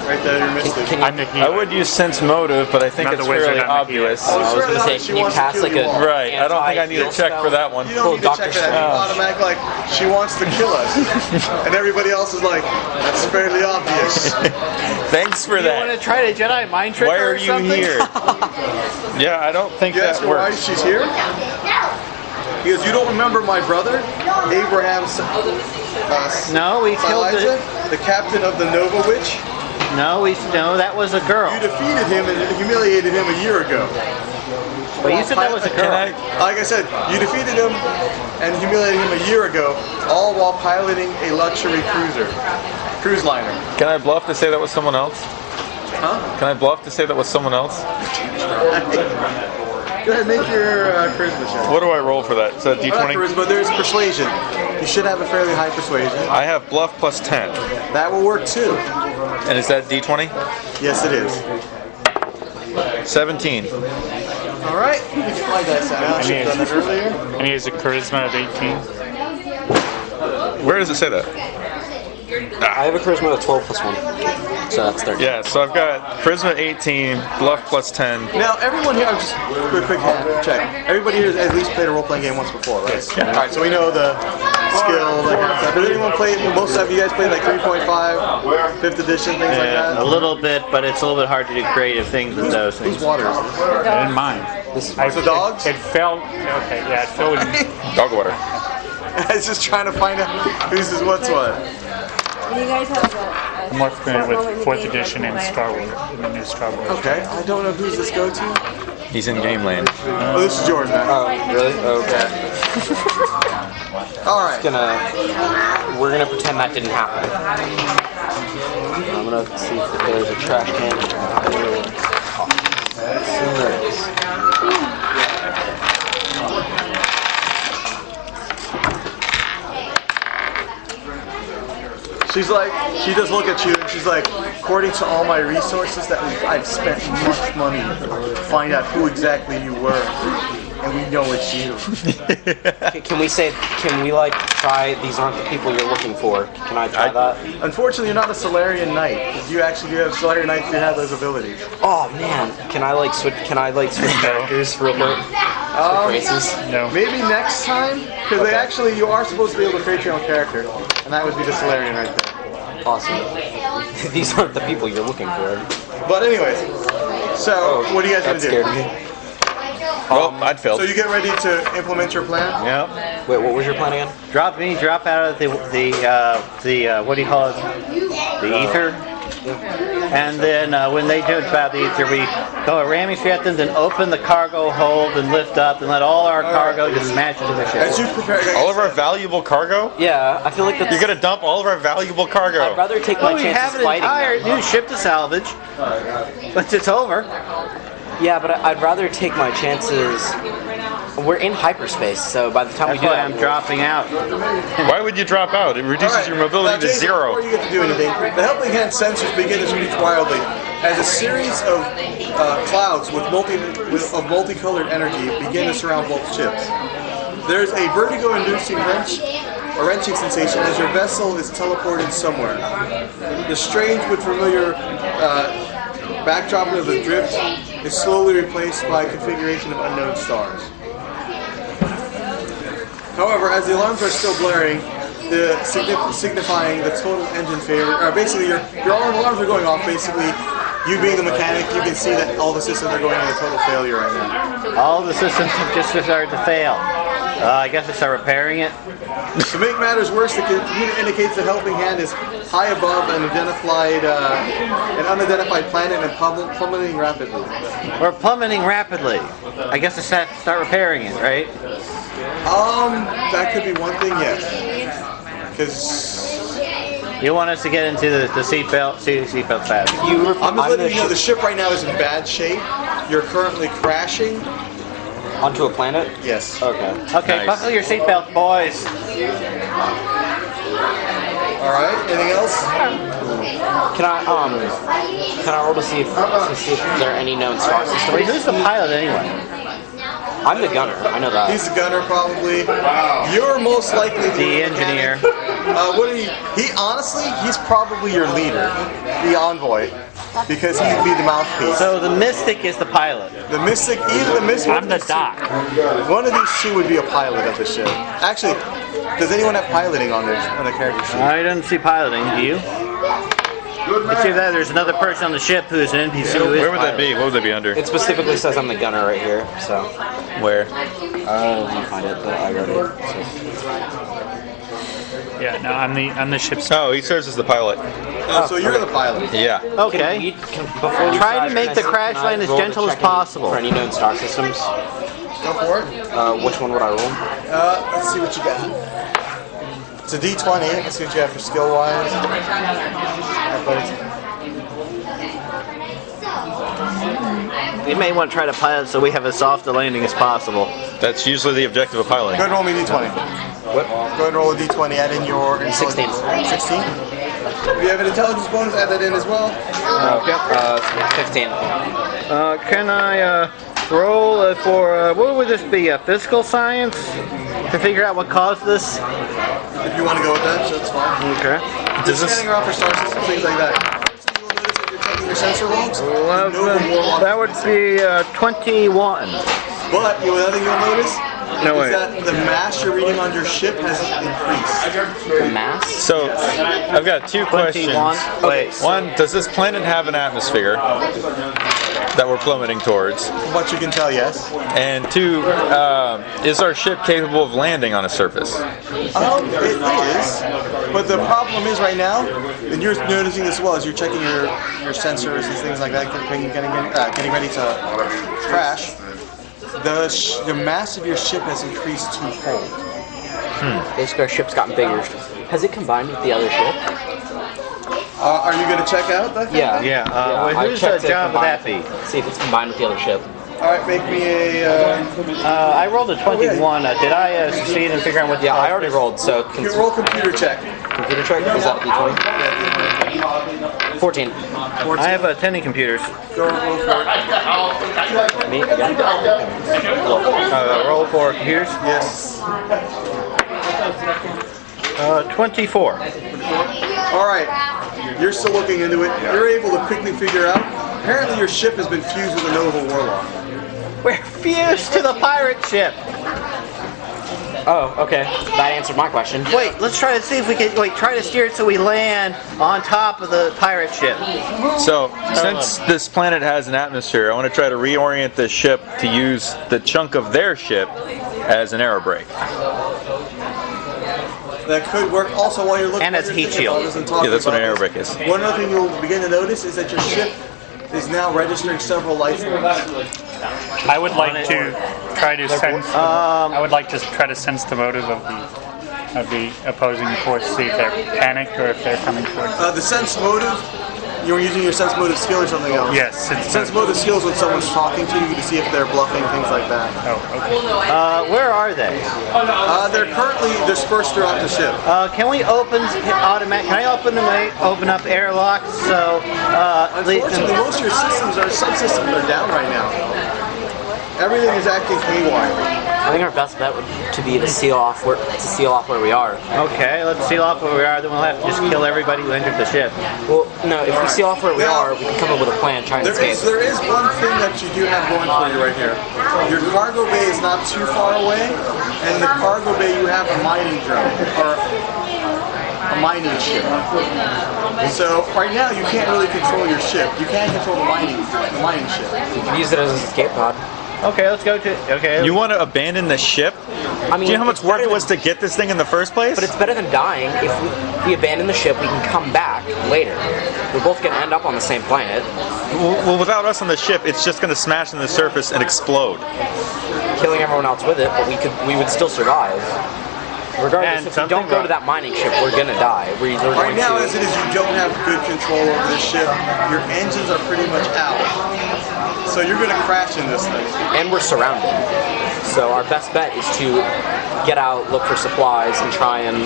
Right there, you're missing. I would use sense motive, but I think Not it's the wizard, fairly I'm the obvious. I was gonna say, can you cast like a Right. I don't think I need a check for that one. You don't need to check that. You automatic like she wants to kill us, and everybody else is like, that's fairly obvious. Thanks for You want that. to try to Jedi mind trick Why her are or you something? here? Yeah, I don't think You that ask her why works. she's here? He goes, you don't remember my brother, Abraham No, we killed Elijah, it. the captain of the Nova Witch? No, that was a girl. You defeated him and humiliated him a year ago. But you said that was a girl. Like I said, you defeated him and humiliated him a year ago, all while piloting a luxury cruise liner. Can I bluff to say that was someone else? Huh? Can I bluff to say that was someone else? Go ahead, make your charisma check. What do I roll for that? Is that Well, not D20? charisma, there's persuasion. You should have a fairly high persuasion. I have bluff plus 10. That will work too. And is that D20? Yes, it is. 17. All right. Get my dice out. I should have done that earlier. And he has a charisma of 18. Where does it say that? I have a charisma of 12 plus 1. So that's 13. Yeah, so I've got charisma 18, bluff plus 10. Now, everyone here, just quick check. Everybody here has at least played a role-playing game once before, right? Yeah. All right, so we know the skill, that kind of stuff. Has anyone played, most of you guys played like 3.5, 5th edition, things like that? A little bit, but it's a little bit hard to do creative things with those things. Whose water is this? I didn't mind. The dogs? It felt okay. Yeah, it felt. Dog water. I was just trying to find out whose is what's what. You guys have I'm more familiar with 4th edition and Star Wars, in the new Star Wars. Okay, I don't know who's this go to. He's in Game Land. Oh, this is yours, man. Oh, really? Okay. All right. We're gonna pretend that didn't happen. I'm gonna see if there's a trash can. There is. She's like, she does look at you and she's like, according to all my resources that I've spent much money to find out who exactly you were, and we know it's you. Can we like try, these aren't the people you're looking for? Can I try that? Unfortunately, you're not a Solarian Knight. You actually do have Solarian Knights who have those abilities. Oh man, can I like switch characters real quick? Switch races? No. Maybe next time, because you are supposed to be able to create your own character, and that would be the Solarian right there. Awesome. These aren't the people you're looking for. But anyways, so what are you guys gonna That do? scared me. Well, I'd failed. So you get ready to implement your plan? Yep. Wait, what was your plan again? Drop out of the what do you call it? The ether. And then when they jump out the ether, we go ramming straight at them, then open the cargo hold and lift up and let all our cargo just smash into the As you ship. prepare, All of our valuable cargo? Yeah, I feel like that's... You're gonna dump all of our valuable cargo. I'd rather take my We chances have an fighting entire them. new ship to salvage, but it's over. Yeah, but I'd rather take my chances We're in hyperspace, so by the time That's we do why that, I'm dropping out. Why would you drop out? It reduces Alright. your mobility Now, to Jason, 0. Before you get to do anything, the helping hand sensors begin to screech wildly as a series of clouds with multicolored energy begin to surround both ships. There's a vertigo-inducing wrenching sensation as your vessel is teleported somewhere. The strange but familiar backdrop of the drift is slowly replaced by a configuration of unknown stars. However, as the alarms are still blaring, signifying the total engine failure, basically your alarms are going off. Basically, you being the mechanic, you can see that all the systems are going into total failure right now. All the systems have just started to fail. I guess I start repairing it. To make matters worse, the computer indicates the helping hand is high above an unidentified planet and plummeting rapidly. We're plummeting rapidly. I guess I start repairing it, right? That could be one thing, yes. Because You want us to get into the seatbelt fast. I'm just letting you know the ship right now is in bad shape. You're currently crashing. onto a planet? Yes. Okay. Okay, Nice. buckle your seatbelt, boys. All right. Anything else? Can I roll to see if there are any known star systems? Wait, who's the pilot anyway? I'm the gunner. I know that. He's the gunner, probably. You're most likely The engineer. What are you? He's probably your leader, the envoy, because he'd be the mouthpiece. So the Mystic is the pilot. The Mystic, either the Mystic. I'm the doc. One of these two would be a pilot of the ship. Actually, does anyone have piloting on their character sheet? I don't see piloting. Do you? It's either that or there's another person on the ship who's an NPC who is Where would that piloting. be? What would that be under? It specifically says I'm the gunner right here, so. Where? Let me find it, but I wrote it. Yeah, no, I'm the ship's. Oh, he serves as the pilot. So you're the pilot. Yeah. Okay. Before we Try crash, to make can the I- crash can I land as roll to gentle as check in possible. For any known star systems, Go for it. which one would I roll? Let's see what you got. It's a D20. Let's see what you have for skill-wise. Athletics. We may want to try to pilot so we have as soft a landing as possible. That's usually the objective of piloting. Go ahead and roll me a D20. What? Go ahead and roll a D20. Add in your 16. 16. If you have an intelligence bonus, add that in as well. 15. Can I roll for, what would this be, physical science? To figure out what caused this? If you want to go with that, so it's fine. Okay. Just scanning around for star systems, things like that. First thing you'll notice if you're checking your sensor logs, you know the warlock. That would be 21. But the other thing you'll notice No, is wait. that the mass you're reading on your ship has increased. The mass? So, I've got two 21. questions. Wait. One, does this planet have an atmosphere that we're plummeting towards? From what you can tell, yes. And two, is our ship capable of landing on a surface? It is, but the problem is right now, and you're noticing this as well as you're checking your sensors and things like that, getting ready to crash. The mass of your ship has increased twofold. Basically, our ship's gotten bigger. Has it combined with the other ship? Are you going to check out that? Yeah. Yeah, I whose checked it job would that combined. be? See if it's combined with the other ship. All right, make me a I rolled a 21. Did I succeed in figuring out what the Yeah, I already rolled, so roll computer check. computer check? Is that a D20? 14. I have attending computers. Go roll for it. Me again? Roll for computers. Yes. 24. All right. You're still looking into it. You're able to quickly figure out. Apparently, your ship has been fused with a notable warlock. We're fused to the pirate ship. Oh, okay. That answered my question. Wait, let's try to see if we can. Wait, try to steer it so we land on top of the pirate ship. So, since this planet has an atmosphere, I want to try to reorient the ship to use the chunk of their ship as an aero brake. That could work. Also, while you're looking And at as a your heat thing, shield. while I'm talking Yeah, that's what an about air this, brake is. One other thing you'll begin to notice is that your ship is now registering several life forms. I would like to try to sense. I would like to try to sense the motive of the opposing force. See if they're panicked or if they're coming towards. The sense motive, You were using your sense motive skill or something else? Yes. It's Sense motive skills when someone's talking to you to see if they're bluffing, things like that. Oh, okay. Where are they? They're currently dispersed throughout the ship. Can we open automatic? Can I open up airlocks? So Unfortunately, most of your systems are subsystems are down right now. Everything is acting haywire. I think our best bet would to be to seal off where we are. Okay, let's seal off where we are. Then we'll have to just kill everybody who entered the ship. Well, no, if we seal off where we are, we can come up with a plan, try and escape. There is one thing that you do have going for you right here. Your cargo bay is not too far away, and in the cargo bay you have a mining drone, or a mining ship. So right now you can't really control your ship. You can't control the mining ship. We can use it as an escape pod. Okay, let's go to. Okay. You want to abandon the ship? I mean, do you know how much work it was to get this thing in the first place? But it's better than dying. If we abandon the ship, we can come back later. We're both going to end up on the same planet. Well, without us on the ship, it's just going to smash on the surface and explode. Killing everyone else with it, but we would still survive. Regardless, if we don't go to that mining ship, we're going to die. Right now, as it is, you don't have good control over the ship. Your engines are pretty much out. So you're going to crash in this thing. And we're surrounded. So our best bet is to get out, look for supplies, and try and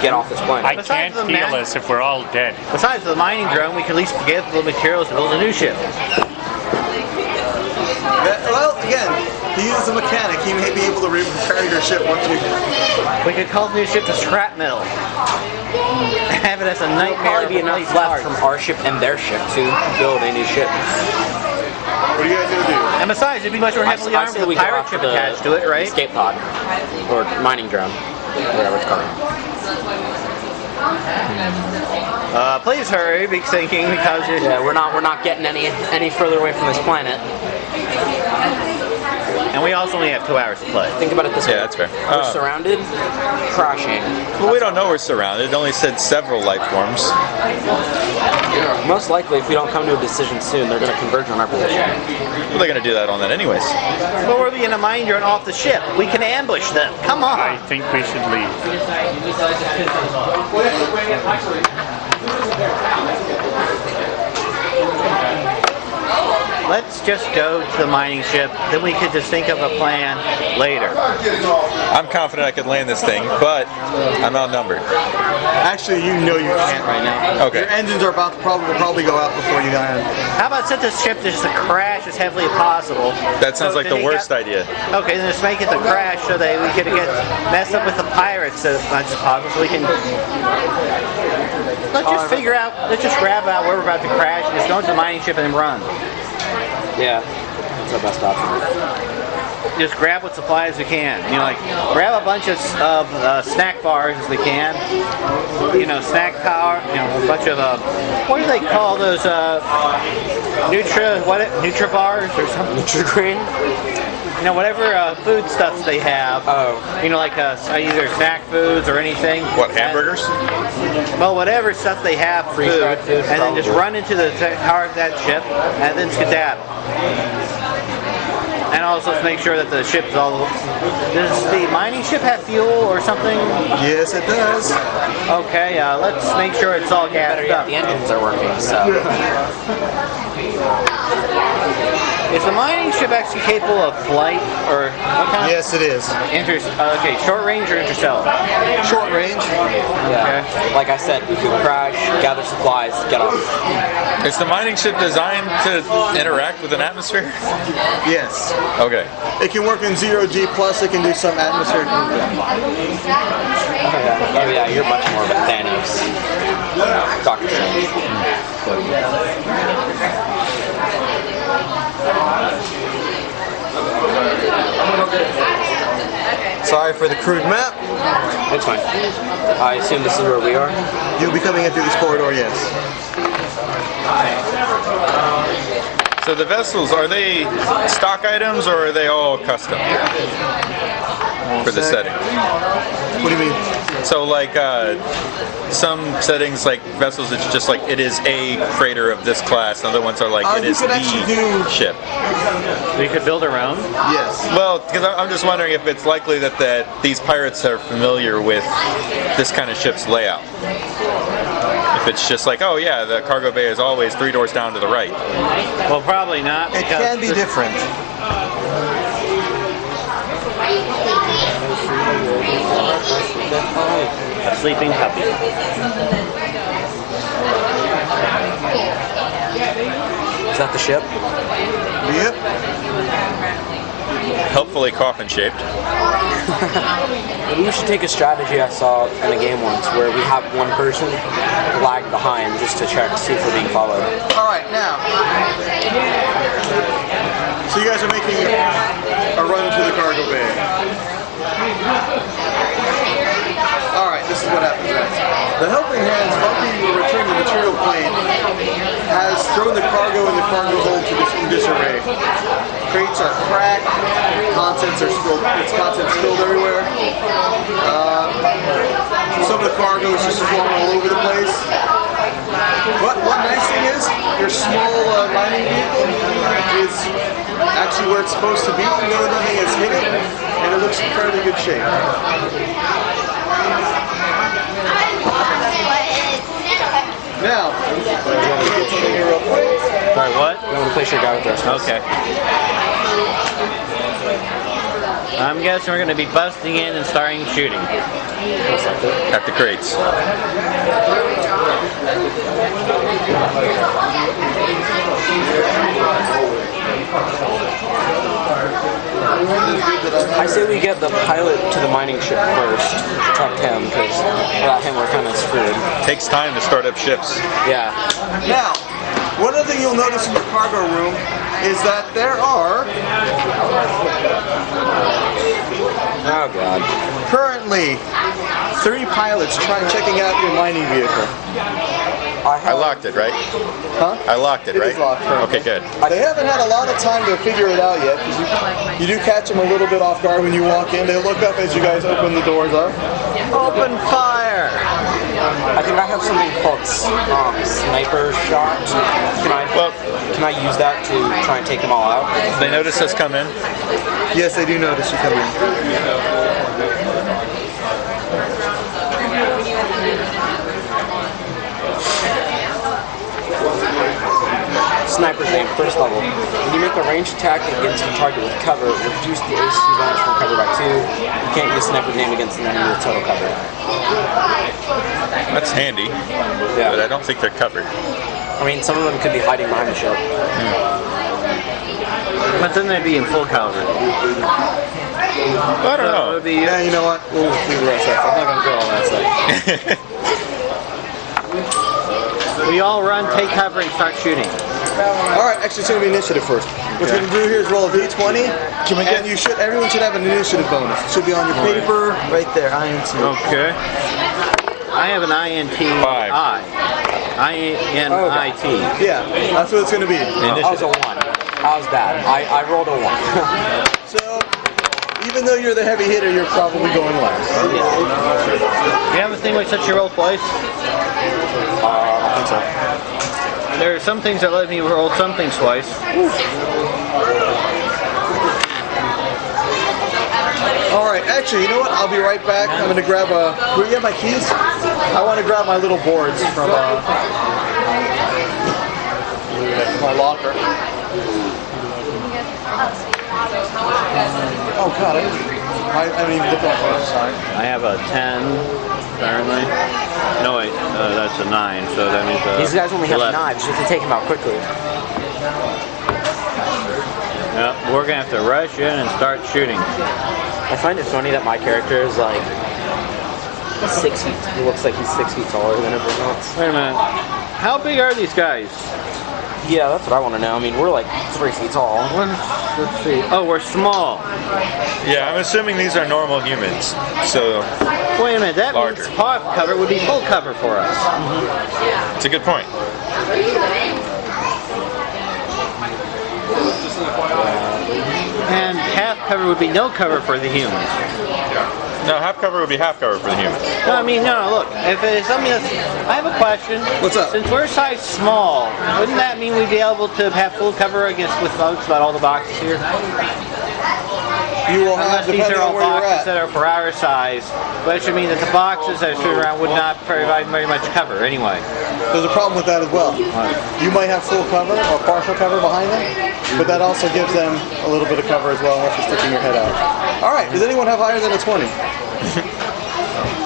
get off this planet. I can't heal us if we're all dead. Besides the mining drone, we can at least get the materials to build a new ship. Well, again, he is a mechanic. He may be able to repair your ship once you... We could call the new ship the scrap metal. Have it as a nightmare. There'll probably be enough left from our ship and their ship to build a new ship. What are you guys going to do? And besides, it'd be much more heavily armed with a pirate ship attached to it, right? Escape pod. Or mining drone. Whatever it's called. Please hurry, big thinking, because you're... Yeah, we're not getting any further away from this planet. And we also only have 2 hours to play. Think about it this way. Yeah, that's fair. We're surrounded, crashing. Well, we don't know we're surrounded. It only said several life forms. Most likely, if we don't come to a decision soon, they're going to converge on our position. Well, they're going to do that on that anyways. But we're being a mine drone off the ship. We can ambush them. Come on. I think we should leave. Let's just go to the mining ship. Then we could just think of a plan later. I'm confident I could land this thing, but I'm outnumbered. Actually, you know you can't right now. Okay. Your engines are about to probably go out before you land. How about set the ship to just crash as heavily as possible? That sounds like the worst idea. Okay, then just make it to crash so that we could get messed up with the pirates as much as possible, so we can. Let's just figure out. Let's just grab out where we're about to crash and just go into the mining ship and then run. Yeah, that's our best option. Just grab what supplies we can. You know, like grab a bunch of snack bars as we can. You know, snack power. You know, a bunch of what do they call those? Nutra bars or something? Nutrigrain. You know, whatever food stuffs they have. Oh. You know, like either snack foods or anything. What, hamburgers? Well, whatever stuff they have, food, and then just run into the tower of that ship, and then skedaddle. And also to make sure that the ship's all... Does the mining ship have fuel or something? Yes, it does. Okay, let's make sure it's all gassed up. The engines are working, so... Is the mining ship actually capable of flight, or what kind of... Yes, it is. Okay, short range or interstellar? Short range. Yeah. Okay. Like I said, we could crash, gather supplies, get off. Is the mining ship designed to interact with an atmosphere? Yes. Okay. It can work in 0G plus. It can do some atmospheric movement. Oh yeah, you're much more of a Thanos. Doctor Strange. Sorry for the crude map. It's fine. I assume this is where we are. You'll be coming in through this corridor, yes. So the vessels, are they stock items or are they all custom for the setting? What do you mean? So like some settings like vessels, it's just like it is a freighter of this class. And other ones are like it is the ship. We could build our own? Yes. Well, because I'm just wondering if it's likely that these pirates are familiar with this kind of ship's layout. If If it's just like, oh yeah, the cargo bay is always 3 doors down to the right. Well, probably not. It can be different. A sleeping puppy. Is that the ship? Yep. Helpfully coffin shaped. Maybe we should take a strategy I saw in a game once where we have one person lag behind just to check to see if we're being followed. All right, now. So you guys are making a run to the cargo bay. All right, this is what happens next. The helping hands bumping the return to material plane has thrown the cargo and the cargo hold in disarray. Crates are cracked, contents are spilled. Its contents spilled everywhere. Some of the cargo is just flowing all over the place. But one nice thing is, your small mining vehicle is actually where it's supposed to be. No, nothing has hit it, and it looks in fairly good shape. Now, Sorry, what? I'm going to place your guy with us. Okay. I'm guessing we're going to be busting in and starting shooting. At the crates. I say we get the pilot to the mining ship first, protect him, because without him we're kind of screwed. Takes time to start up ships. Yeah. Now, one other thing you'll notice in the cargo room is that there are Oh god. currently 3 pilots checking out your mining vehicle. I locked it, right? Huh? I locked it, It right? is locked currently. Okay, good. They haven't had a lot of time to figure it out yet, because you do catch them a little bit off guard when you walk in. They look up as you guys open the doors up. Open fire! I think I have something called sniper shot. Can I use that to try and take them all out? They notice us come in. Yes, they do notice you come in. Sniper's aim, first level. When you make a ranged attack against a target with cover, reduce the AC bonus from cover by 2. You can't use sniper's aim against an enemy with total cover. That's handy. Yeah. But I don't think they're covered. I mean, some of them could be hiding behind the ship. But then they'd be in full cover. I don't know. Yeah, you know what? We'll leave the rest of that. I'm not going to go all that stuff. We all run, take cover, and start shooting. Alright, actually it's going to be initiative first. What you're going to do here is roll a d20, and everyone should have an initiative bonus. It should be on your paper, right there, INT. Okay. I have an INT. 5. I-N-I-T. Yeah, that's what it's going to be. I was a 1. I was bad. I rolled a 1. So, even though you're the heavy hitter, you're probably going last. You have a thing which lets you roll twice? I think so. There are some things that let me roll some things twice. Alright, actually, you know what? I'll be right back. I'm going to grab will you have my keys? I want to grab my little boards from my locker. Oh god, I haven't even looked at my side. I have a 10, apparently. No, wait, that's a 9, so that means These guys only have 11. knives. You have to take them out quickly. Yep, we're going to have to rush in and start shooting. I find it funny that my character is like 6 feet. He looks like he's 6 feet taller than everyone else. Wait a minute. How big are these guys? Yeah, that's what I want to know. I mean, we're like 3 feet tall. Let's see. Oh, we're small. Yeah, I'm assuming these are normal humans. So, Wait a minute, that larger. means half cover would be full cover for us. It's a good point. And half cover would be no cover for the humans. No, half cover would be half cover for the humans. No, I mean, no, look, if it's something that's, I have a question. What's up? Since we're size small, wouldn't that mean we'd be able to have full cover against with folks about all the boxes here? you will have, Unless these depending are all on where you're boxes at. that are for our size, but it should mean that the boxes that are sitting around would not provide very much cover anyway. There's a problem with that as well. You might have full cover or partial cover behind them, but that also gives them a little bit of cover as well unless you're sticking your head out. All right, does anyone have higher than a 20?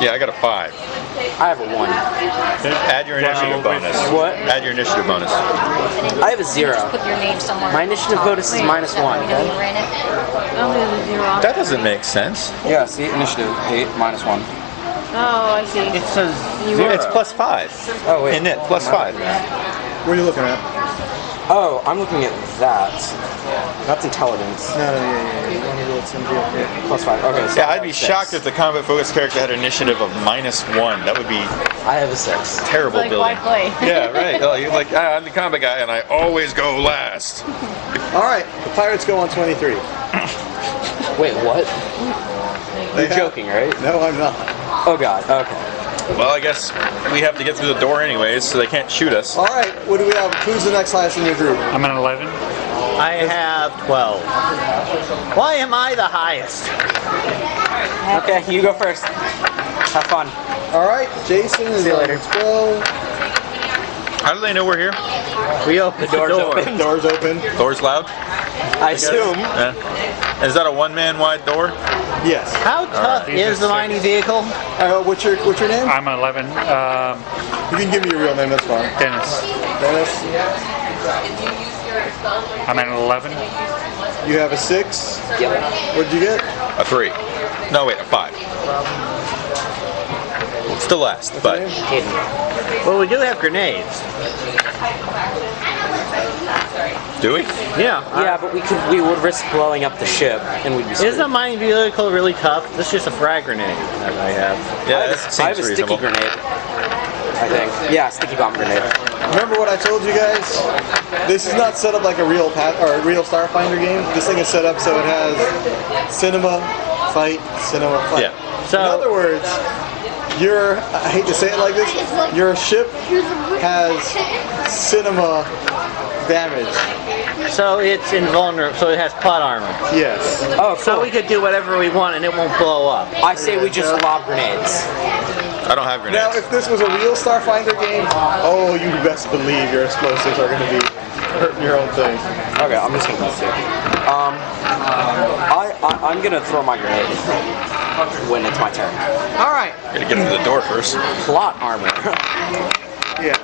Yeah, I got a 5. I have a 1. Add your initiative bonus. What? Add your initiative bonus. I have a 0. Just put your name somewhere. My initiative bonus is -1. You know you ran it. I'm gonna 0. That doesn't make sense. Yeah, see, initiative 8 -1. Oh, I see. It says It's +5. Oh wait. In it, +5. What are you looking at? Oh, I'm looking at that. That's intelligence. No, yeah. You want to roll somebody up here. +5. Okay. So Yeah, I'd be shocked if the combat focused character had an initiative of -1. That would be I have a 6. terrible Like, why building. play? Yeah, right. Oh, you're like, I'm the combat guy, and I always go last. All right, the pirates go on 23. Wait, what? They You're have- joking, right? No, I'm not. Oh god. Okay. Well, I guess we have to get through the door anyways, so they can't shoot us. All right, what do we have? Who's the next highest in your group? I'm an 11. I have 12. Why am I the highest? Okay, you go first. Have fun. All right, Jason is See you on later. 12. How do they know we're here? We opened the door's door. open. Doors open. Door's loud? I assume. Yeah. Is that a one-man wide door? Yes. How tough He's is a the six. mining vehicle? What's your name? I'm an 11. You can give me your real name. That's fine. Dennis. Dennis. I'm at an 11. You have a 6. Yep. What'd you get? A 3. No, wait, a 5. Still last, but Name? Hayden. Well, we do have grenades. do we? Yeah. Yeah, but we would risk blowing up the ship, and we'd be screwed. Is the mining vehicle really tough? This is just a frag grenade that I have. Yeah, I that have seems a reasonable. sticky grenade. I think. Yeah, sticky bomb grenade. Remember what I told you guys? This is not set up like a real a real StarFinder game. This thing is set up so it has cinema, fight, cinema, fight. Yeah. So- in other words, I hate to say it like this, your ship has cinema damage. So it's invulnerable. So it has plot armor. Yes. Oh, So cool. we could do whatever we want and it won't blow up. I say we just lob grenades. I don't have Now, grenades. if this was a real StarFinder game, oh, you best believe your explosives are going to be hurting your own thing. Okay, I'm just gonna see. I'm gonna throw my grenade when it's my turn. All right. Gotta get through the door first. Plot armor. Yes.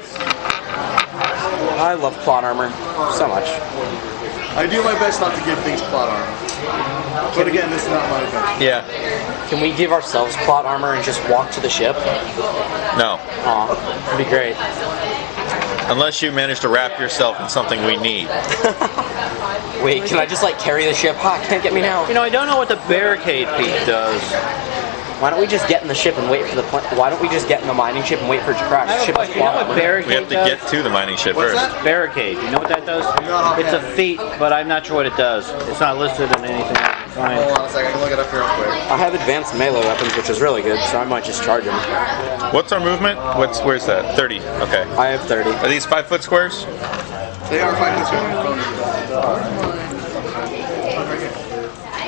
I love plot armor so much. I do my best not to give things plot armor. But again, this is not my intention. Yeah. Can we give ourselves plot armor and just walk to the ship? No. Aw, that'd be great. Unless you manage to wrap yourself in something we need. Wait, can I just like carry the ship? Ha, can't get me now. You know, I don't know what the barricade piece does. Why don't we just get in the ship and wait for the why don't we just get in the mining ship and wait for it to crash? I have a Ship has question. You know plot what armor. barricade We have to does? get to the mining ship What's first. that? Barricade. You know what that does? Not It's a offhand. feat, but I'm not sure what it does. It's not listed in anything. Fine. Hold on a second, I can look it up here real quick. I have advanced melee weapons, which is really good, so I might just charge him. What's our movement? Where's that? 30. Okay. I have 30. Are these 5-foot squares? They are fighting this one.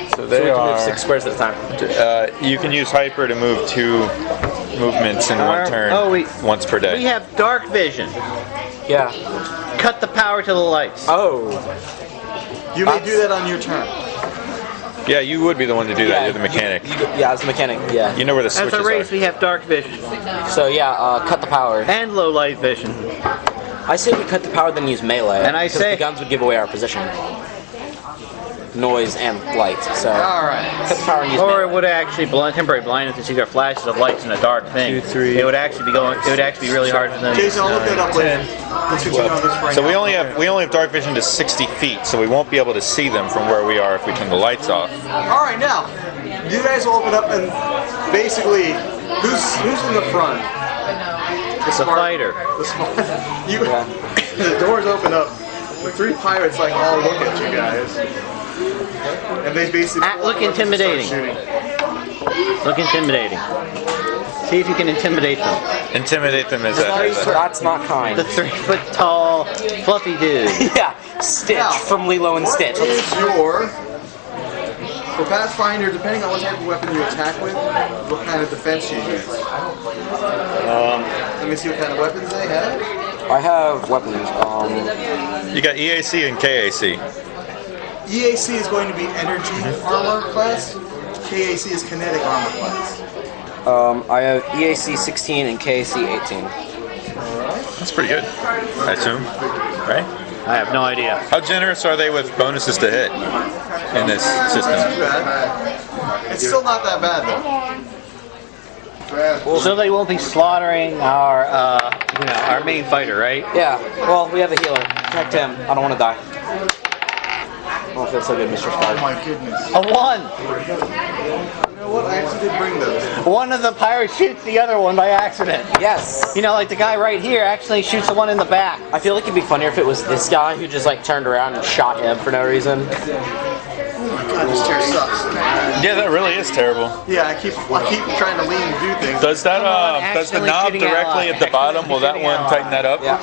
So So they we can move are. 6 squares at a time. You can use hyper to move 2 movements in one turn once per We day. have dark vision. Yeah. Cut the power to the lights. Oh. You may do that on your turn. Yeah, you would be the one to do that. You're the mechanic. Yeah, as a mechanic, yeah. You know where the As switches a race, are. we have dark vision So yeah, cut the power. and low light vision. I say we cut the power, then use melee. And I because say- the guns would give away our position. Noise and light. So Alright. cut the power and use Or melee. it would actually temporary blindness to see their flashes of lights in a dark thing. 2, 3. It would actually be going. It would actually be really hard for them. Jason, I'll look that up later. Let's continue on this right So now. we only have dark vision to 60 feet, so we won't be able to see them from where we are if we turn the lights off. Alright, now, you guys will open up and basically, who's in the front? The fighter. The smart. You, the doors open up. The 3 pirates like all look at you guys. And they basically Look intimidating. start shooting. Look intimidating. See if you can intimidate them. Intimidate them as That's not kind. The 3-foot tall, fluffy dude. Yeah, Stitch Now, from Lilo and What Stitch. is your For Pathfinder, depending on what type of weapon you attack with, what kind of defense you use. Let me see what kind of weapons they have. I have weapons. You got EAC and KAC. EAC is going to be energy armor class. KAC is kinetic armor class. I have EAC 16 and KAC 18. That's pretty good, I assume, right? I have no idea. How generous are they with bonuses to hit in this system? Not too bad. It's still not that bad though. So they won't be slaughtering our, our main fighter, right? Yeah. Well, we have a healer. Protect him. I don't want to die. I don't feel so good, Mr. Oh Stark. my goodness. A 1. You know what? I actually did bring those. One of the pirates shoots the other one by accident. Yes. You know, like the guy right here actually shoots the one in the back. I feel like it'd be funnier if it was this guy who just like turned around and shot him for no reason. God, this chair sucks. Yeah, that really is terrible. Yeah, I keep trying to lean and do things. Does that does the Accidentally knob shooting directly ally. at the bottom? Will that Accidentally one shooting tighten that up? Yeah.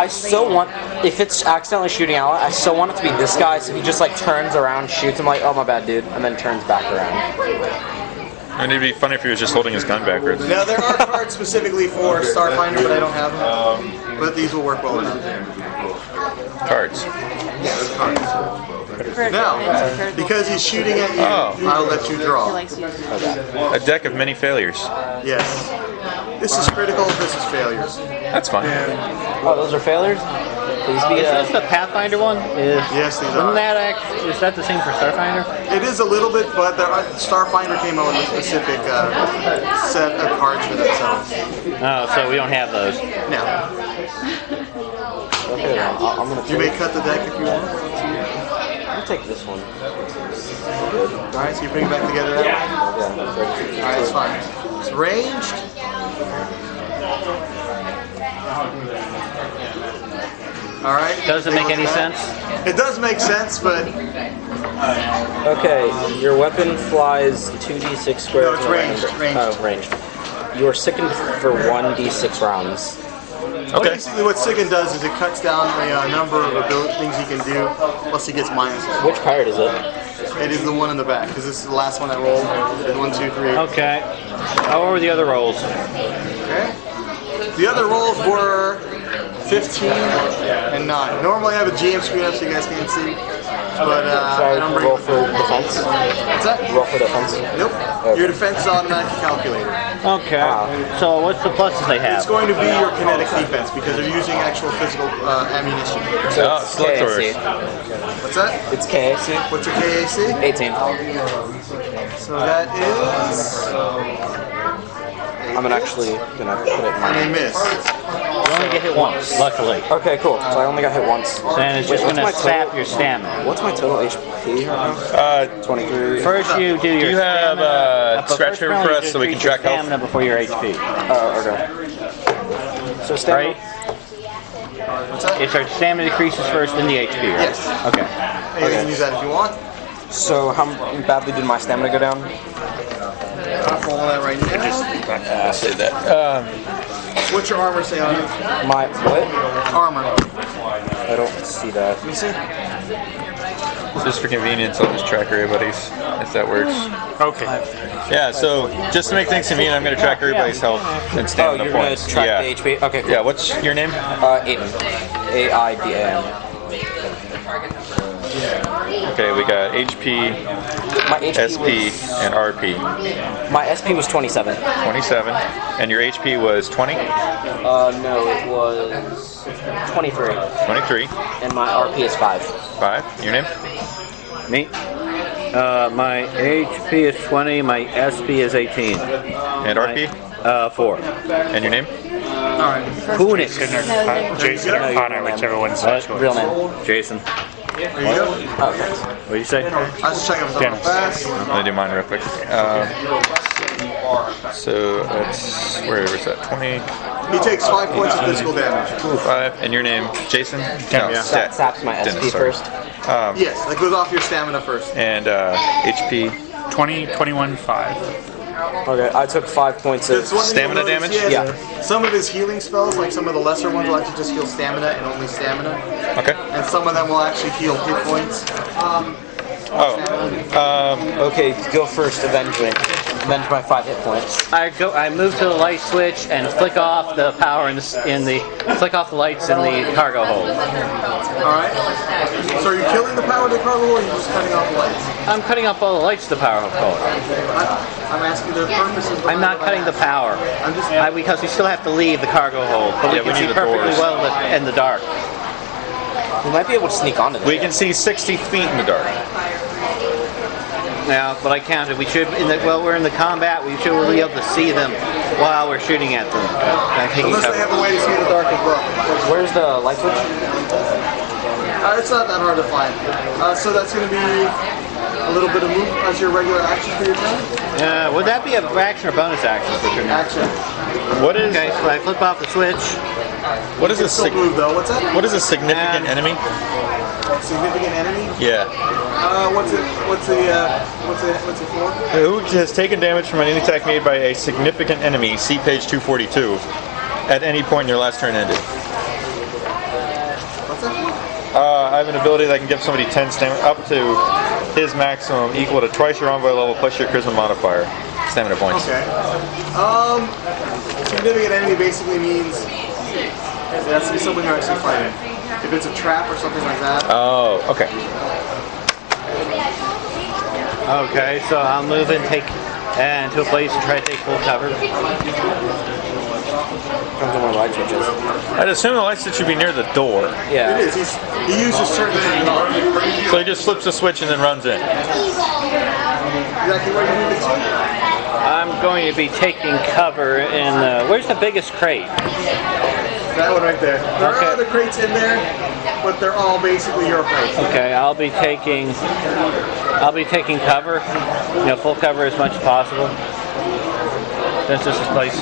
I still want, if it's accidentally shooting ally, I still want it to be this guy, so he just like turns around, shoots him like, oh my bad dude, and then turns back around. And it'd be funny if he was just holding his gun backwards. Now there are cards specifically for StarFinder, but I don't have them. But these will work well with it. Cards. Yes, cards. Now, because he's shooting at you, I'll let you He draw. likes you. A deck of many failures. Yes. This is critical, this is failures. That's fine. Oh, those are failures? Please be Is this the Pathfinder one? Yes, these are. Is that the same for Starfinder? It is a little bit, but StarFinder came out with a specific set of cards for themselves. Oh, so we don't have those. Now, Okay, then. I'm gonna you may cut the deck if you want. I'll take this one. Alright, so you bring it back together now? Yeah. Alright, it's fine. It's ranged. Alright. Doesn't make any sense. It does make sense, but Okay, your weapon flies 2d6 squares. No, it's in a ranged, round. ranged. Oh, ranged. You are sickened for 1d6 rounds. Okay. basically what Sigan does is it cuts down the number of things he can do, plus he gets minuses. Which pirate is it? It is the one in the back, because this is the last one I rolled. There's 1, 2, 3. Okay. How were the other rolls? Okay. The other rolls were 15 and 9. Normally I have a GM screen up so you guys can't see, but I don't bring roll for defense. What's that? Roll for defense. Nope. Your defense is automatically calculated. Okay. So what's the pluses they It's have? going to be your kinetic defense because they're using actual physical ammunition. So Oh, it's select KAC. What's that? It's KAC. What's your KAC? 18. So that is. I'm actually gonna put it in And my. they miss. You only get hit once, luckily. Okay, cool. So I only got hit once. And it's just Wait, going what's to my sap total? your stamina. What's my total HP right now? 23. First you do your Do you have stamina. scratch First paper round, for you us just so we can increase your track health? stamina before your HP. Oh, okay. So stamina. Right? What's that? It's our stamina decreases first, then the HP, right? Yes. Okay. You can use that if you want. So how badly did my stamina go down? I'm rolling that right now. I say that. What's your armor say on it? My what? Armor. I don't see that. Let me see. Just for convenience, I'll just track everybody's, if that works. Okay. Yeah, so just to make things convenient, I'm going to track everybody's health and Oh, stamina you're points. gonna track Yeah. the HP? Okay, cool. Yeah, what's your name? Aiden. A-I-D-A-N. Okay, we got HP, My HP SP, was, and RP. my SP was 27. 27. And your HP was 20? No, it was 23. 23. And my RP is 5. 5. Your name? Me? My HP is 20, my SP is 18. And RP? 4. And your name? Alright. Kunix. Jason or Connor, whichever one's the choice. Real name. Jason. There you go. Okay. What do you say? I was just checking if it's Dennis. fast. I'm going to do mine real quick. So that's, where was that? 20, He takes 5 points of physical damage. 5. And your name? Jason? Dennis. That saps my SP Dennis, sorry. first. Yes, that goes off your stamina first. And HP. 20, 21, 5. Okay, I took 5 points of That's one thing you'll Stamina notice, damage? Yeah. Some of his healing spells, like some of the lesser ones, will actually just heal stamina and only stamina. Okay. And some of them will actually heal hit points. Okay, go first. Avenge me. Avenge my 5 hit points. I move to the light switch and flick off the power in the flick off the lights in the cargo hold. Alright. So are you killing the power of the cargo hold, or are you just cutting off the lights? I'm cutting off all the lights to the power hold. I'm asking the purposes. I'm not cutting the power. I'm just. Because we still have to leave the cargo hold, but Yeah, we we can need see the perfectly doors. well in the dark. We might be able to sneak onto them. We can see 60 feet in the dark. Yeah, but I counted. We should, while we're in the combat, we should be able to see them while we're shooting at them. Unless they have a way to see in the dark as well. Where's the light switch? It's not that hard to find. So that's going to be a little bit of move as your regular action for your turn. Would that be an action or bonus action for your turn? Action. What is? Okay, so I flip off the switch. What is a Still move though. What's that? What is a significant enemy? Significant enemy? Yeah. What's it for? Who has taken damage from any attack made by a significant enemy? See page 242. At any point in your last turn ended. What's that for? I have an ability that can give somebody 10 stamina up to his maximum, equal to twice your envoy level plus your charisma modifier. Stamina points. Okay. Significant enemy basically means it has to be something you're actually fighting. If it's a trap or something like that. Oh, okay. Okay, so I'll move and take to a place and try to take full cover. Depends on where light switch is. I'd assume the light switch should be near the door. Yeah. It is. He uses certain things. So he just flips the switch and then runs in. Exactly where you move it to. I'm going to be taking cover in where's the biggest crate? That one right there. There Okay. are other crates in there, but they're all basically your crates. Okay, I'll be taking cover, full cover as much as possible. Since this is place.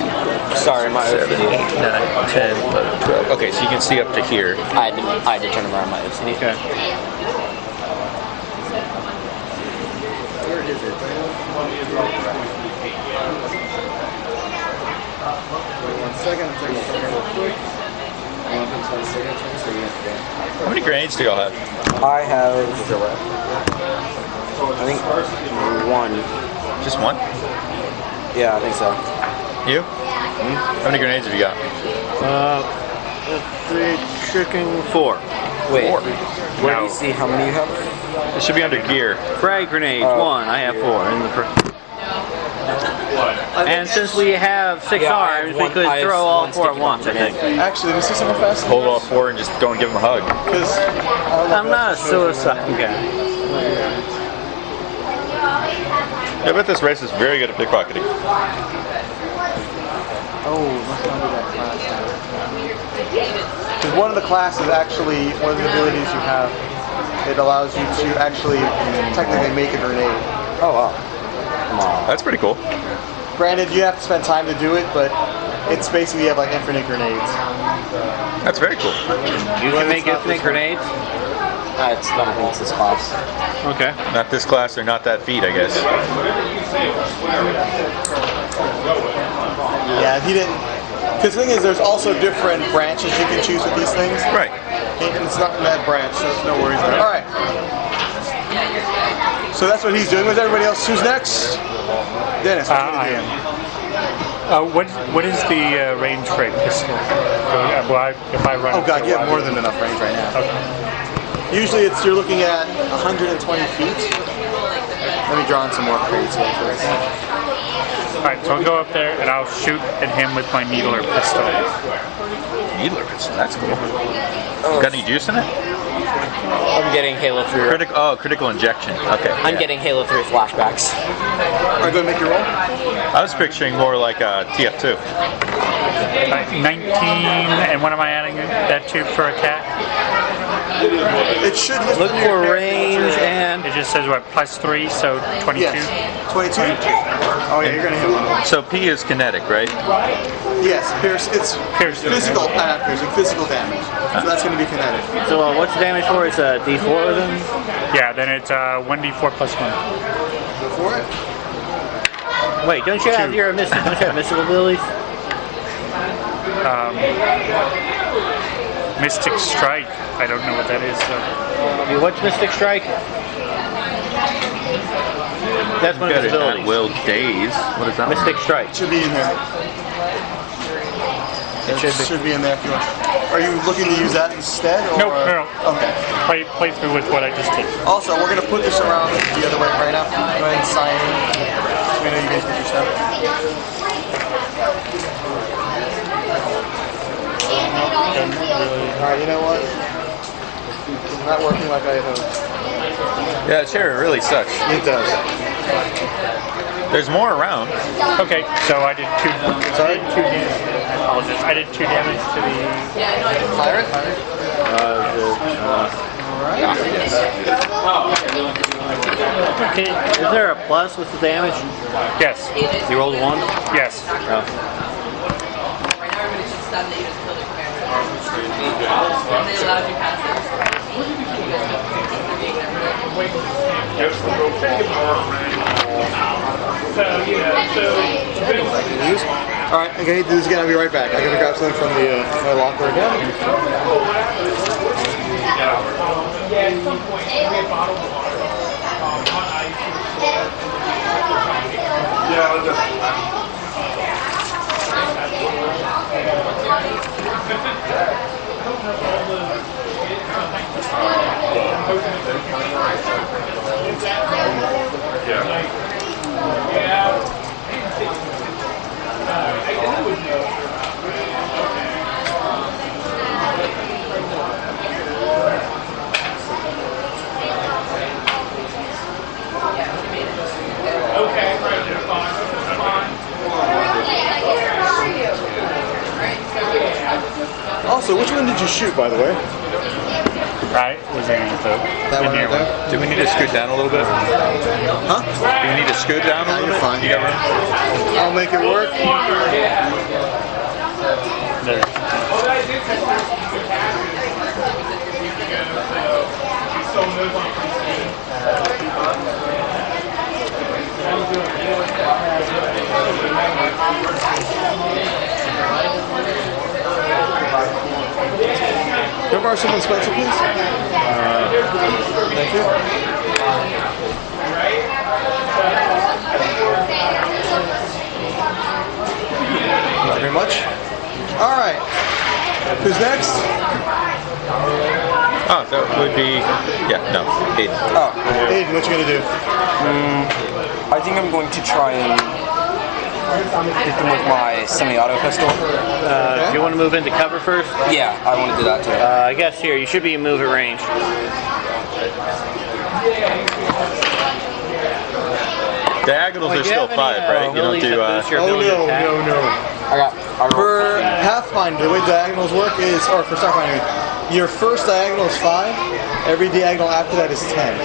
Sorry, my 7, 8, OCD. 9, 10, 11, 12. Okay, so you can see up to here. I had to turn around my OCD. Okay. Where is it? Wait 1 second. Take a second real quick. How many grenades do y'all have? I have, I think, 1. Just one? Yeah, I think so. You? How many grenades have you got? Chicken 4. Wait, 4. where do you see how many you have? It should be under gear. Frag grenades, 1. I have 4. And since we have 6 Yeah, I have arms, we one- could I have throw all one 4 at sticky once, I think. Actually, let me see something fast. Hold all 4 and just go and give them a hug. Because I'm not a suicide guy. I bet this race is very good at pickpocketing. Oh, let's not do that class. Because one of the classes actually, one of the abilities you have, it allows you to actually technically make a grenade. Oh, wow. Come on. That's pretty cool. Granted, you have to spend time to do it, but it's basically you have like infinite grenades. That's very cool. You can make infinite grenades? It's not against this class. Okay. Not this class or not that feat, I guess. Yeah, he didn't. Because the thing is, there's also different branches you can choose with these things. Right. And it's not in that branch, so it's no worries there. All right. So that's what he's doing. What's everybody else? Who's next? Dennis. What I you am. doing? What is the range for a pistol? If I run. Oh god, you have more than enough range right now. Okay. Usually you're looking at 120 feet. Let me draw in some more crates here first. All right, so I'll go up there and I'll shoot at him with my needler pistol. Needler pistol, that's cool. Got any juice in it? I'm getting Halo 3. Critical injection. Okay. I'm getting Halo 3 flashbacks. Alright, go ahead and make your roll. I was picturing more like TF2. 19, and what am I adding that to for attack? It should Look for range and It just says what, +3, so 22? Yes. 22? Oh yeah, you're gonna hit one. So P is kinetic, right? Yes, it's physical, physical damage. So that's gonna be kinetic. so what's the damage for? It's a D4 with him? Yeah, then it's 1d4 +1. Go for it. Wait, don't you have your mystic? Don't you have mystical abilities? Mystic Strike. I don't know what that is. So. What's Mystic Strike? That's one of Got his it. abilities. At will daze. What is that? Mystic Strike. It should be in here. It should be in there if you want. Are you looking to use that instead? Or? Nope, no. Okay. Play through with what I just did. Also, we're going to put this around the other way right now. Go ahead and sign in. We know you guys get your stuff. Alright, you know what? It's not working like I had hoped. Yeah, chair really sucks. It does. There's more around. Okay, so I did two. Sorry? Two damage. I apologize. I did 2 damage to the. Pirate? Okay, is there a plus with the damage? Yes. You rolled a 1? Yes. Oh. Right now, everybody's just stunned that you just killed the commander. And they allowed you past it. Alright, I'm going to do this again. I'll be right back. I'm going to grab something from the my locker again. Also, which one did you shoot, by the way? Right, was aiming at That one right there? Do we need to scoot down a little bit? Huh? Do we need to scoot down a little You're bit? fine. You got room? I'll make it work. there. Can I borrow someone's pencil, please? Thank you. Thank you very much. All right. Who's next? Oh, that would be, yeah, no, 8. Oh, Aiden, what you gonna do? I think I'm going to try and hit them with my semi-auto pistol. Do you want to move into cover first? Yeah, I want to do that too. I guess here, you should be in move at range. Diagonals are still 5, right? You don't do, Oh no. For Pathfinder, the way diagonals work is, or for StarFinder, your first diagonal is 5. Every diagonal after that is 10.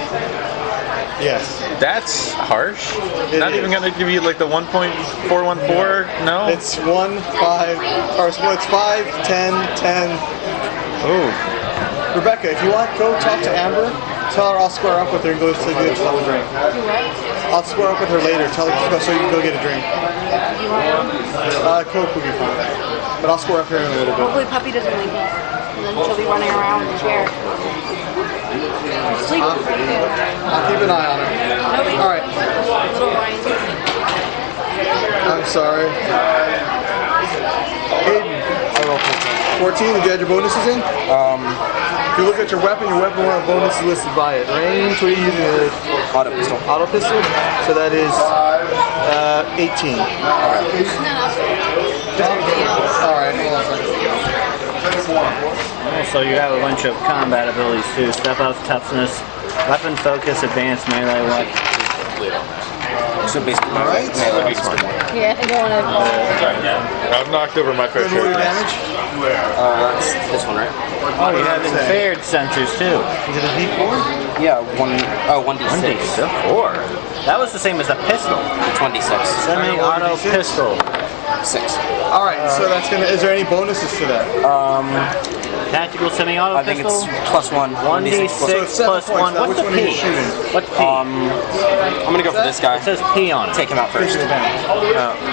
Yes. That's harsh. It Not is. even going to give you like the 1.414? No? It's 1, 5, or it's 5, 10, 10. Oh. Rebecca, if you want, go talk to Amber. Tell her I'll square up with her and go to get yourself a drink. I'll square up with her later. Tell her so you can go get a drink. Coke would be fine. But I'll square up here in a little bit. Hopefully Puppy doesn't wake up. And then she'll be running around in the chair. She's sleeping pretty good. I'll keep an eye on her. All right. Little Ryan. I'm sorry. Aiden. I roll 14. Did you add your bonuses in? If you look at your weapon will have bonuses listed by it. Range, what are you using? auto pistol. Auto pistol? So that is 18. Alright, hold on a second. Also, you have a bunch of combat abilities too. Step up, toughness, weapon focus, advanced melee weapon. So basically, Alright. Yeah, I don't want I've knocked over my fair Good roll your share. damage. that's this one, right? Oh, you have inferior sensors too. Is it a D4? Yeah, 1d6. 4. That was the same as a pistol. It's 1d6. Semi-auto pistol. 6. Alright, so that's gonna, is there any bonuses to that? Tactical semi-auto I think pistol. it's plus 1. 1d6 So it's 7 plus points. 1. Now, What's which the one are you P? shooting? What's P? I'm gonna go for this guy. It says P on it. Take him out first. Physical damage.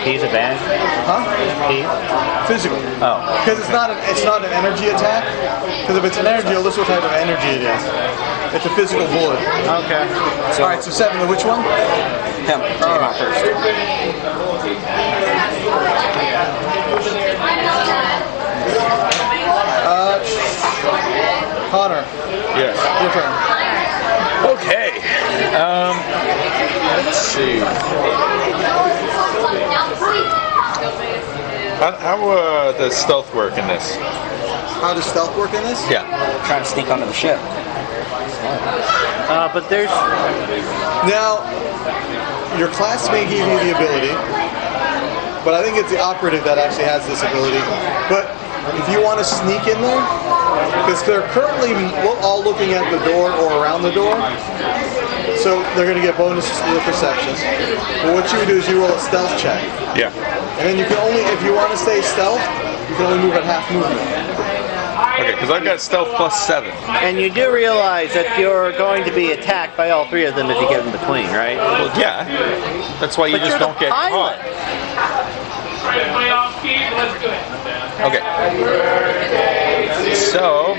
P's advantage. Huh? P. Physical. Oh. Because it's not an energy attack. Because if it's an energy, you'll list what type of energy it is. It's a physical bullet. Okay. So, All right, so 7, which one? him, take him out first. Connor, Yes. your turn. Okay. Let's see. How does stealth work in this? How does stealth work in this? Yeah. Trying to sneak onto the ship. But there's Now, your class may give you the ability, but I think it's the operative that actually has this ability. But if you want to sneak in there, because they're currently all looking at the door or around the door, so they're going to get bonuses to the perception. But what you would do is you roll a stealth check. Yeah. And then you can only, if you want to stay stealth, you can only move at half movement. Okay, because I've got stealth +7. and you do realize that you're going to be attacked by all three of them if you get in between, right? Well, yeah. That's why you But just you're don't the get pilot. caught. Okay. So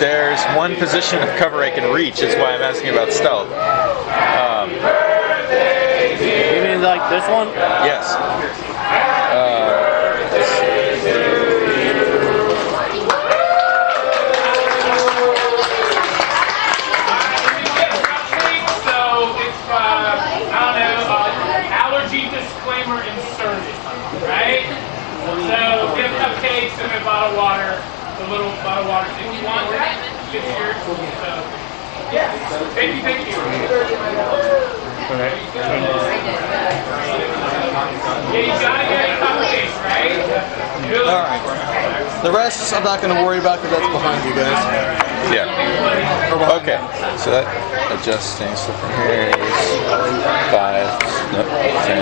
there's one position of cover I can reach. Is why I'm asking about stealth. You mean like this one? Yes. Allergy disclaimer inserted, right? So we have cupcakes and a bottle of water, the little bottle of water. If you want that, get yours. So, yeah. Thank you. Okay. Yeah, you gotta get a cupcake, right? Really? All right. The rest I'm not going to worry about because that's behind you guys. Yeah. Okay. So that adjusting stuff from here is 5. Nope. 10.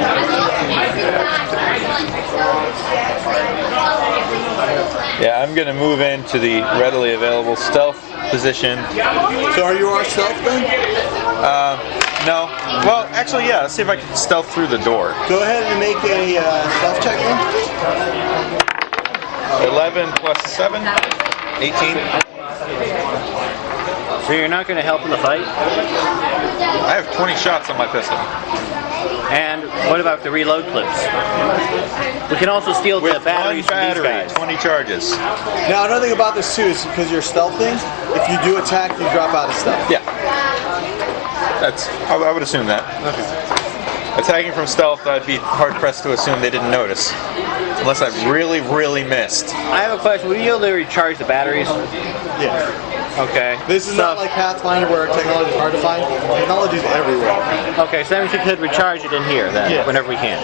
Yeah, I'm going to move into the readily available stealth position. So are you our stealth then? No. Well, actually, yeah. Let's see if I can stealth through the door. Go ahead and make a stealth check then. 11 plus 7, 18. So you're not going to help in the fight? I have 20 shots on my pistol. And what about the reload clips? We can also steal the With batteries one from these battery, guys. 20 charges. Now another thing about this too is because you're stealthing, if you do attack, you drop out of stealth. Yeah. I would assume that. Okay. Attacking from stealth, I'd be hard-pressed to assume they didn't notice. Unless I really, really missed. I have a question. Will you be able to recharge the batteries? Yeah. Okay. This is not like Pathfinder where technology is hard to find. Technology is everywhere. Okay, so that means we could recharge it in here then, Yeah. whenever we can.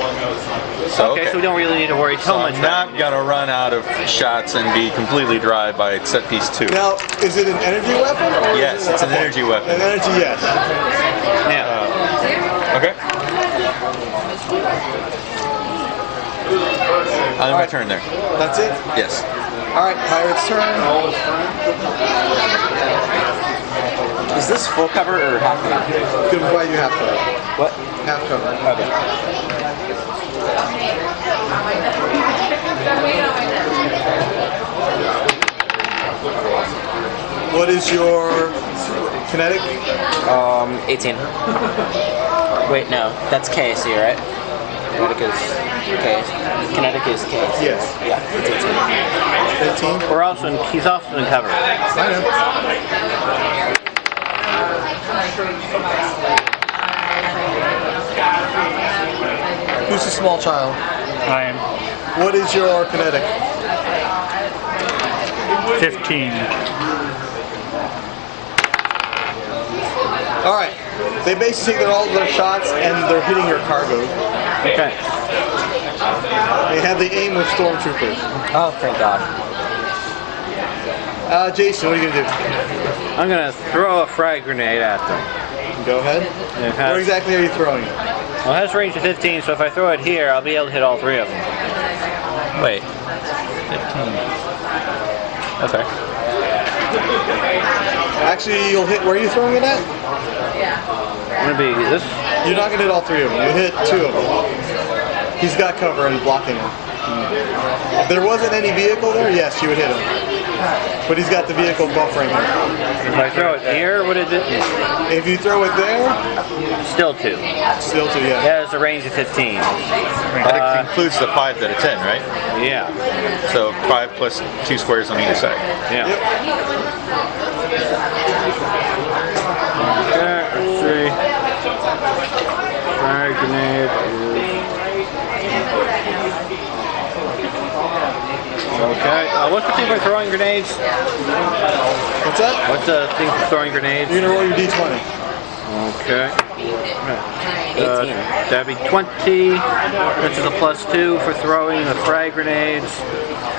So, Okay, so we don't really need to worry too So much. I'm not going to run out of shots and be completely dry by set piece 2. Now, is it an energy weapon? Or Yes, is it it's an energy weapon. An energy, yes. Yeah. Okay. On my turn there. That's it? Yes. All right, Pirate's turn. Is this full cover or half cover? It's going to provide you half cover. What? Half cover. Okay. What is your kinetic? 18. Wait, no. That's KC, right? Kinetic is K. Kinetic is K. Yes. Yeah, it's 18. 15? We're also he's also in cover. I know. Who's the small child? I am What is your kinetic? 15. All right. They basically take all of their shots and they're hitting your cargo. Okay. They have the aim of stormtroopers. Oh, thank God. Jason, what are you going to do? I'm going to throw a frag grenade at them. Go ahead. It Where has, exactly are you throwing it? well, it has range of 15, so if I throw it here, I'll be able to hit all three of them. Wait. 15. Okay. Actually, you'll hit. Where are you throwing it at? I'm going to be this. You're not going to hit all 3 of them. You hit 2 of them. He's got cover and blocking him. If there wasn't any vehicle there, yes, you would hit him. but he's got the vehicle buffering him. If I throw it here, what is it? If you throw it there, Still 2. still 2, yeah. That has a range of 15. That includes the 5 that are 10, right? Yeah. So 5 plus 2 squares on either side. Yeah. Okay, let's see. Frag grenade okay. What's the thing for throwing grenades? What's that? What's the thing for throwing grenades? You're gonna roll your d20. Okay. That'd be 20. This is a +2 for throwing the frag grenades.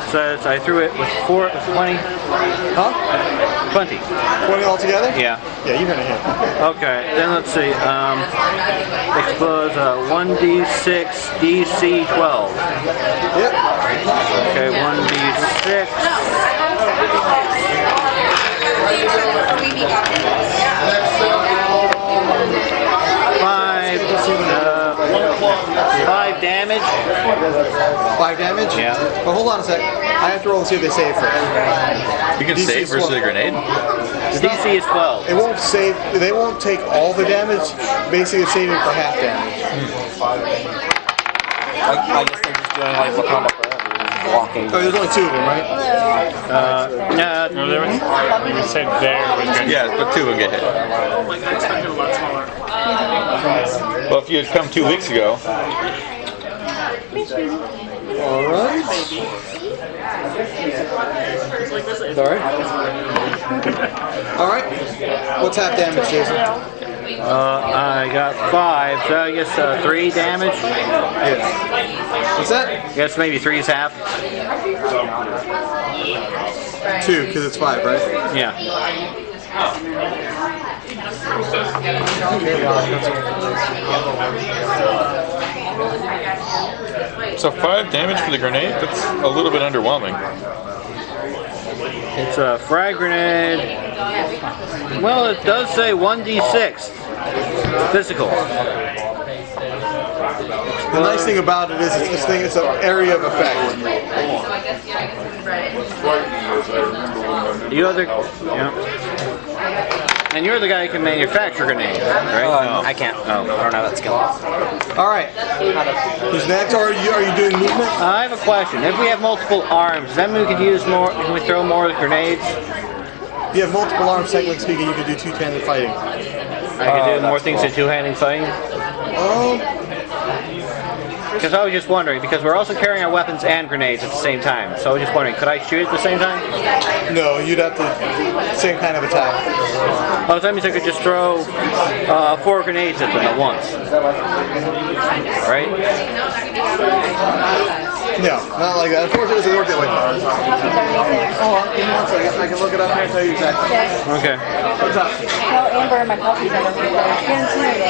Says I threw it with 20. Huh? 20. 20 altogether? Yeah. Yeah, you're gonna hit. Okay, then let's see. Explodes 1d6 DC 12. Yep. Okay, 1d6. 5 damage. 5 damage? Yeah. But hold on a sec. I have to roll and see if they save first. You can DC save versus 12. a grenade? The DC is 12. It won't save. They won't take all the damage. Basically, it's saving for half damage. I guess they're just doing like Wakanda Forever, walking. Oh, there's only 2 of them, right? No, there was. You said there was good. Yeah, but 2 will get hit. Well, if you had come 2 weeks ago, All right. Sorry. All right. What's half damage, Jason? I got 5, so I guess 3 damage. Yeah. What's that? I guess maybe 3 is half. 2, because it's 5, right? Yeah. so 5 damage for the grenade? That's a little bit underwhelming. It's a frag grenade. Well, it does say 1d6 physical. The nice thing about it is it's an area of effect. You other, yeah. And you're the guy who can manufacture grenades, right? No. I can't. Oh. I don't have that skill. All right. Who's next? Are you doing movement? I have a question. If we have multiple arms, does that mean we could use more? Can we throw more grenades? If you have multiple arms, technically speaking, you can do two-handed fighting. I could do more things than two-handed fighting. Because I was just wondering, because we're also carrying our weapons and grenades at the same time. So I was just wondering, could I shoot at the same time? No, you'd have to same kind of attack. Oh, so that means I could just throw 4 grenades at them at once. Right? No, not like that. Unfortunately, it doesn't work that way. Oh, give me 1 second. I can look it up here and tell you exactly. Okay. What's up? Tell Amber and my puppies are over there. I can't hear you.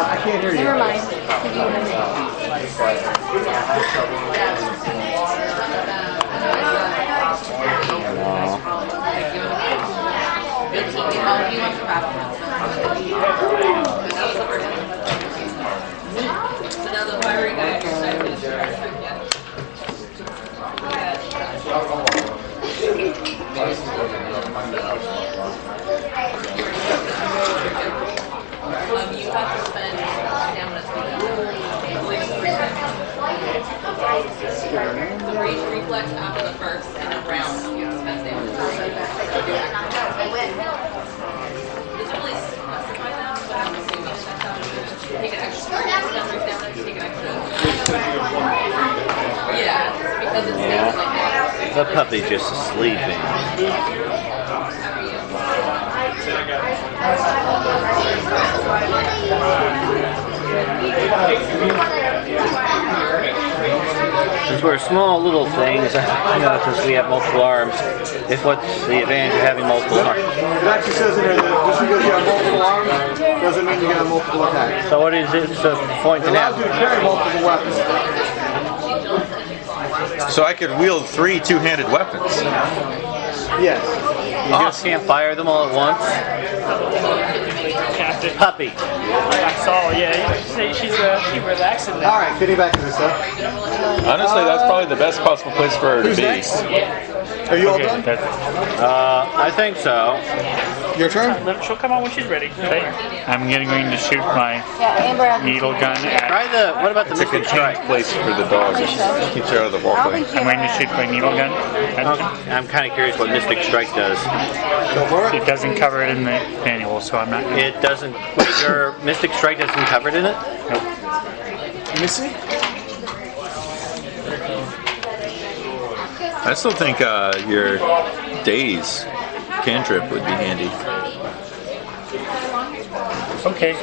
I can't hear you. Never mind. Reflex after the first and then round. Yeah. The puppy's just sleeping. Since we're small little things, since we have multiple arms, what's the advantage of having multiple arms? It actually says in there that just because you have multiple arms doesn't mean you can have multiple attacks. So what is it? So point to It allows you to carry multiple weapons. So I could wield 3 two-handed weapons. Yes. You just can't fire them all at once? Captain. Puppy. I saw, yeah. She's relaxing now. All right, getting back to this stuff. Honestly, that's probably the best possible place for her to Who's be. next? Are you all done? I think so. Your turn? She'll come on when she's ready. Okay. I'm going to shoot my Yeah, Amber has needle gun at. Try the. What about the It's a Mystic contained Strike? place for the dog. It keeps her out of the I don't walkway. think I'm going to shoot my needle gun at him. I'm kind of curious what Mystic Strike does. Go for it. It doesn't cover it in the manual, so I'm not. It doesn't. Your Mystic Strike doesn't cover it in it. Nope. Let me see. I still think your Daze cantrip would be handy. Okay.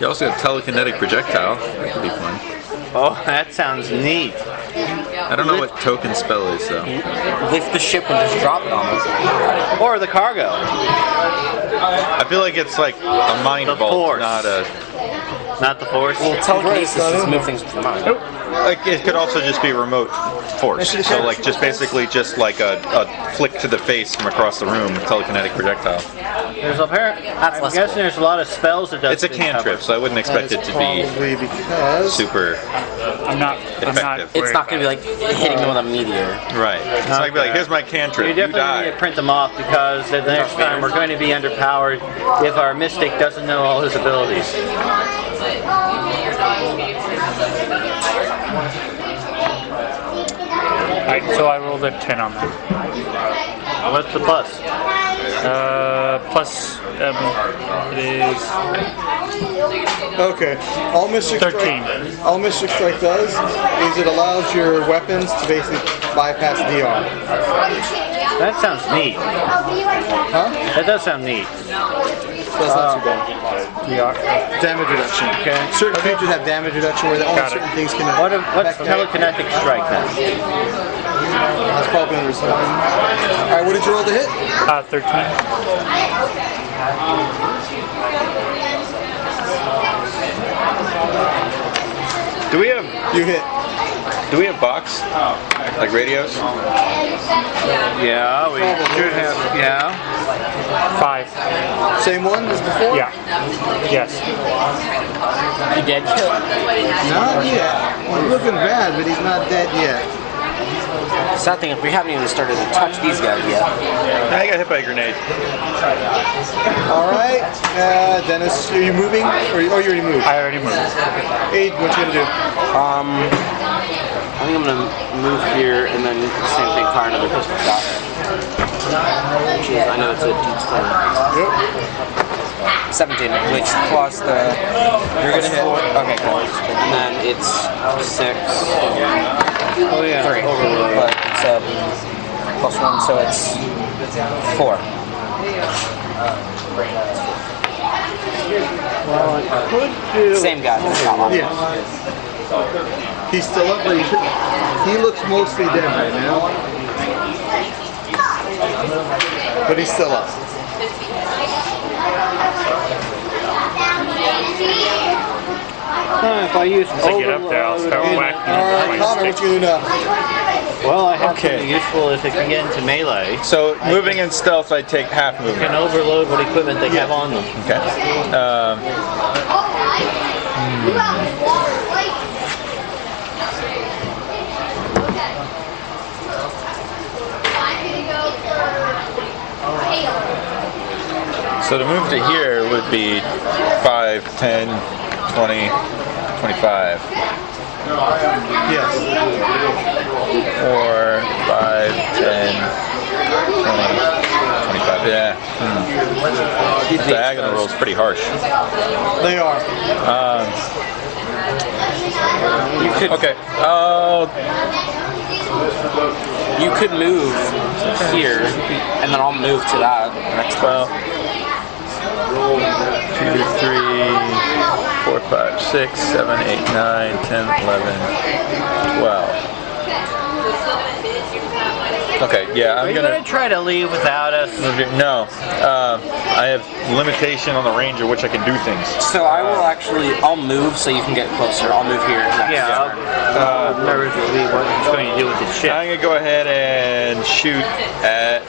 You also got telekinetic projectile. That could be fun. Oh, that sounds neat. I don't know what token spell is though. Lift the ship and just drop it on us. Or the cargo. I feel like it's like a mind The vault, force. not the force. Well, telekinesis is move things with the mind. like it could also just be remote force. So like just basically just like a flick to the face from across the room, telekinetic projectile. There's apparently. I'm less guessing there's a lot of spells that doesn't. It's a cantrip, so I wouldn't expect it to be Probably because super I'm not effective. It's not going to be like hitting them with a meteor. Right. It's not gonna be like, here's my cantrip, You you definitely die. need to print them off because the next time we're going to be underpowered if our mystic doesn't know all his abilities. Alright, so I rolled a 10 on that. What's the plus? Plus, it is okay. All Mystic 13. Strike. All Mystic Strike does is it allows your weapons to basically bypass DR. That sounds neat. Huh? That does sound neat. That's not too bad. DR. Damage reduction. Okay. Certain creatures have damage reduction where only certain things can. What's telekinetic strike then? That's probably under spell. All right, what did you roll to hit? 13. Do we have You hit. box? Like radios? Yeah, we should have. Yeah. 5. Same one as before? Yeah. Yes. You dead yet? Not yet. He's looking bad, but he's not dead yet. Sad thing is we haven't even started to touch these guys yet. I got hit by a grenade. All right, Dennis, are you moving? Or you already moved? I already moved. Aid, what you gonna do? I think I'm going to move here and then same thing, fire another pistol shot. I know it's a D20. Yep. 17, which plus the... You're gonna hit. Okay, cool. And then it's 6. Oh yeah. 3. But it's plus 1, so it's 4. Well, I could do. Same guy. Yeah. He's still up, but he looks mostly dead right now. But he's still up. If I use Once I get up there, I'll start whacking All right, my Connor, what stick. you gonna do? Well, I have Okay. something useful if it can get into melee. So moving in stealth, I take half Can movement. overload what equipment they have on them. Okay. So to move to here would be 5, 10, 20, 25. Yes. Or 5, 10, 20, 25. Yeah. The diagonal roll is pretty harsh. They are. You could, Okay. you could move here, and then I'll move to that next Well, 2, 3, 4, 5, 6, 7, 8, 9, 10, 11, 12. Okay, yeah, Are I'm you gonna. going to try to leave without us? No, I have limitation on the range at which I can do things. So I will I'll move so you can get closer. I'll move here next. Yeah, I'll never see what it's going to do with the ship. I'm gonna go ahead and shoot at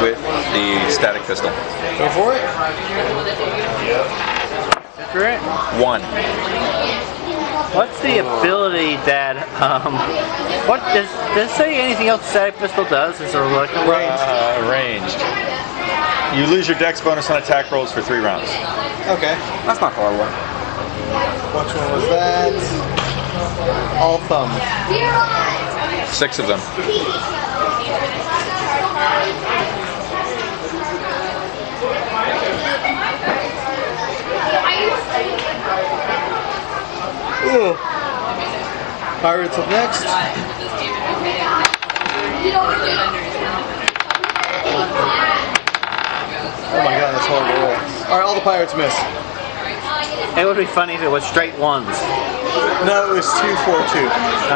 with the static pistol. Go for it. Correct. 1. What's the ability that what does it say anything else the static pistol does? Is there like a Ranged. You lose your dex bonus on attack rolls for 3 rounds. Okay. That's not horrible. Which one was that? All thumbs. 6 of them. Ooh. Pirates up next. Oh my god, that's a horrible roll. Alright, all the pirates miss. It would be funny if it was straight ones. No, it was 2, 4, 2.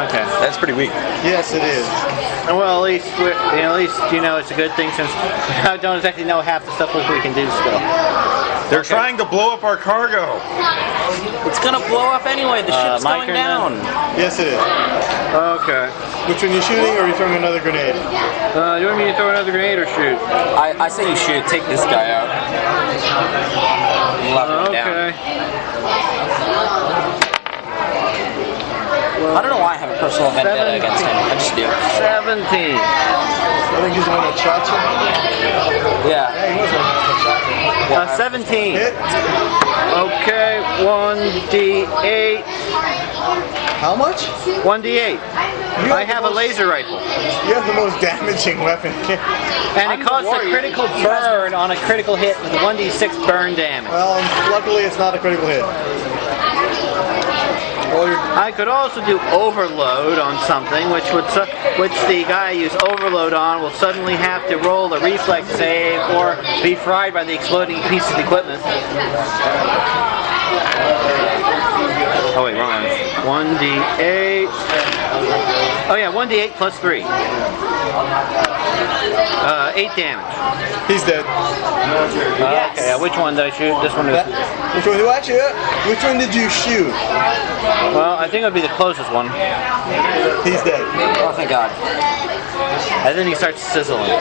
Okay. That's pretty weak. Yes, it is. Well, at least it's a good thing since I don't exactly know half the stuff we can do still. They're trying to blow up our cargo. It's gonna blow up anyway. The ship's my going turn down. Yes, it is. Okay. Which one, you shooting or are you throwing another grenade? You want me to throw another grenade or shoot? I say you should take this guy out. Level him down. Okay. I don't know why I have a personal vendetta against him. I just do. 17. I think he's the one that shot you. Yeah. Yeah, he was the one that shot you. 17. Hit. Okay, 1d8. How much? 1d8. I have a laser rifle. You have the most damaging weapon. And it causes a critical burn on a critical hit with a 1d6 burn damage. Well, luckily it's not a critical hit. I could also do overload on something, which the guy I use overload on will suddenly have to roll a reflex save or be fried by the exploding piece of equipment. Oh wait, wrong one. 1d8. Oh yeah, 1d8 plus 3. 8 damage. He's dead. Okay, which one did I shoot? This one is. Which one? Actually, which one did you shoot? Well, I think it would be the closest one. He's dead. Oh, thank God. And then he starts sizzling.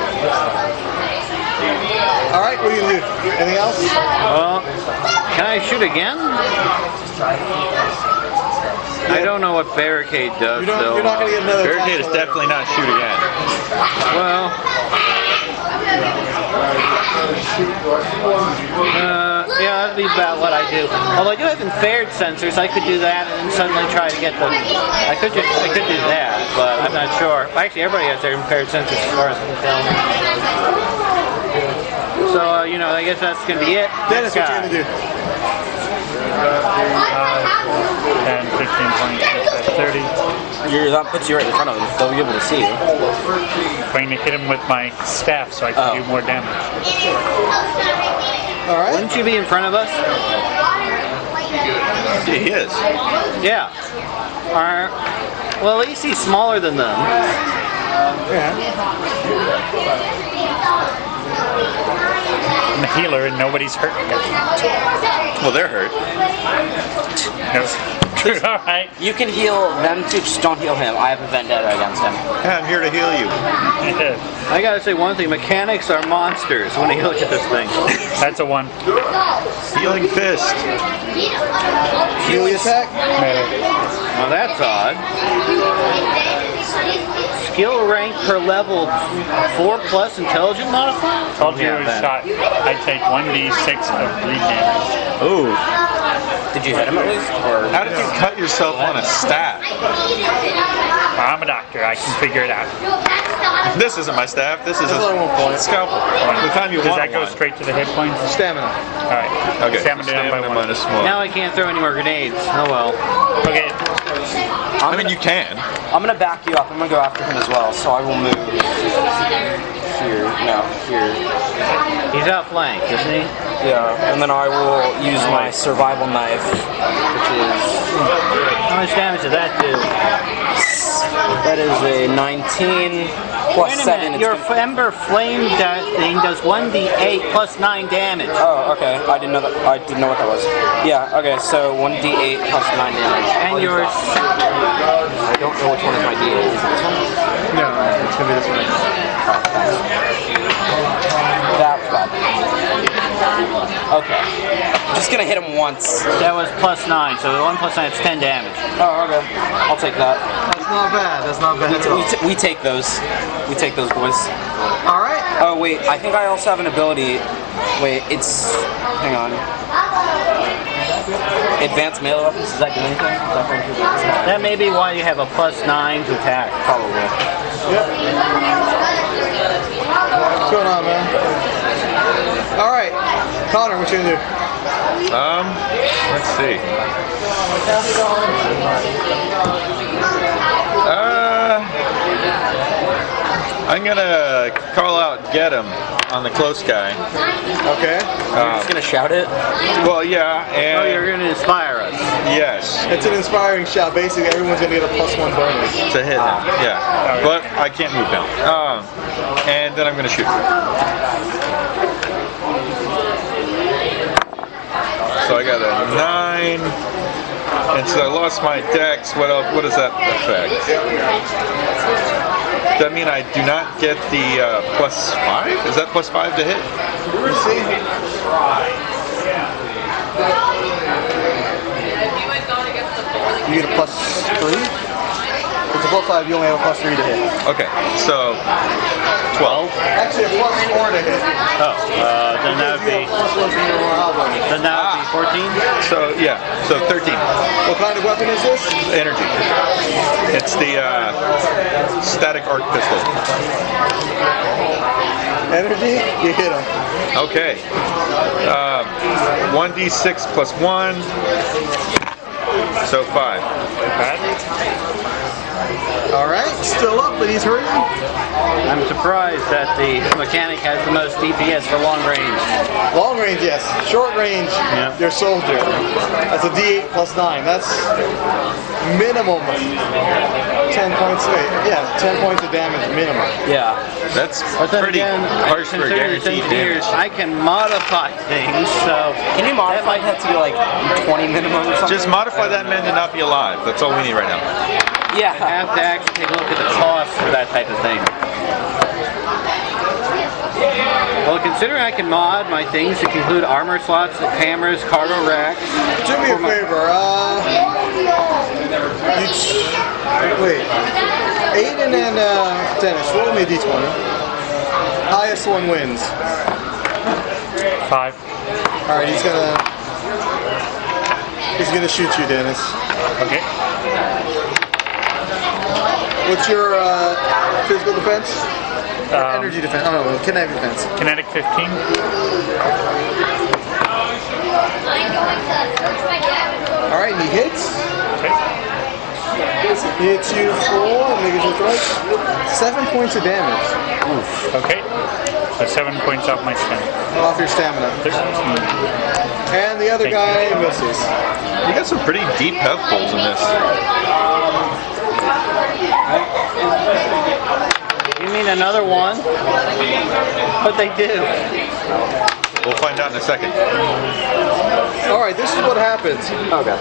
All right, what are you gonna do? Anything else? Well, can I shoot again? I don't know what barricade does, though. You're not gonna get another. Barricade is definitely not shoot again. Well, yeah, that'd be about what I do. Although I do have impaired sensors, I could do that and then suddenly try to get the. I could do that, but I'm not sure. Actually, everybody has their impaired sensors as far as I can tell. So I guess that's gonna be it. Dennis, what you gonna do? 10, 15, 20, 30. That puts you right in front of him. They'll be able to see you. I'm going to hit him with my staff so I can do more damage. All right. Wouldn't you be in front of us? He is. Yeah. Well, at least he's smaller than them. Yeah. I'm a healer and nobody's hurt yet. Well, they're hurt. No. Alright. You can heal them too, just don't heal him. I have a vendetta against him. Yeah, I'm here to heal you. I gotta say one thing, mechanics are monsters when you look at this thing. That's a 1. Healing fist. Melee attack? Well, that's odd. Skill rank per level 4+ intelligent modifier? Told you it was shot. I take 1d6 of bleed damage. Ooh. Did you hit him at least? Or? How did you cut yourself on a staff? I'm a doctor. I can figure it out. This isn't my staff. This is That's only 1 point. a scalpel. The time you Does want that go one. straight to the hit points? Stamina. Alright. Okay. Stamina down by 1. minus 1. Now I can't throw any more grenades. Oh well. Okay. I mean, you can. I'm gonna back you up. I'm gonna go after him as well. So I will move here. No, here. He's outflanked, isn't he? Yeah. And then I will use my survival knife, which is How much damage did that do? That is a 19 plus Wait a 7. minute, your Ember Flame thing does 1d8 plus 9 damage. Oh, okay. I didn't know that. I didn't know what that was. Yeah. Okay. So 1d8 plus 9 damage. And yours. I don't know which one is my d8. Is it this one? No, it's gonna be this one. Oh, thanks. That was bad. Okay. I'm just gonna hit him once. That was plus 9, so 1 plus 9 is 10 damage. Oh, okay. I'll take that. That's not bad. That's not bad at all. We take those. We take those, boys. All right. Oh wait, I think I also have an ability. Wait, it's. Hang on. Advanced melee weapons. Does that do anything? That may be why you have a plus 9 to attack. Probably. Yep. What's going on, man? All right, Connor, what you gonna do? Let's see. I'm gonna call out "Get him" on the close guy. Okay. You're just gonna shout it? Well, yeah, and Oh, you're gonna inspire us. yes, It's an inspiring shot. Basically, everyone's gonna get a +1 bonus. to hit him. Yeah, but I can't move now. And then I'm gonna shoot. So I got a 9, and so I lost my dex. What else? What does that affect? Does that mean I do not get the +5? Is that +5 to hit? You see? You get a +3? It's a +5, you only have a +3 to hit. Okay, so 12. Actually, a +4 to hit. Oh, then that would be. Then that would be 14? So yeah, so 13. What kind of weapon is this? Energy. It's the static arc pistol. Energy? You hit him. Okay. 1d6 plus 1. So 5. All right, still up, but he's hurting. I'm surprised that the mechanic has the most DPS for long range. Long range, yes. Short range, Yeah. your soldier. That's a D8 plus 9. That's minimum 10 points. Wait, yeah, 10 points of damage minimum. Yeah. That's But then pretty again, harsh for considering guaranteed since damage. years, I can modify things, so Can you modify that to be like 20 minimum or something? Just modify that man to not be alive. That's all we need right now. Yeah. I have to actually take a look at the cost for that type of thing. Well, considering I can mod my things to include armor slots, cameras, cargo racks. Do me a favor. Wait. Aiden and Dennis, roll me a d20. Highest one wins. 5. All right, he's gonna shoot you, Dennis. Okay. What's your physical defense? Um, Energy defense. Oh no, kinetic defense. Kinetic 15. All right, and he hits. Okay. He hits you for, let me get this right, 7 points of damage Okay. So 7 points off my stamina. off your stamina. 13. And the other guy misses. You got some pretty deep health pools in this. You mean another one? What they do? We'll find out in a second. All right, this is what happens. Okay.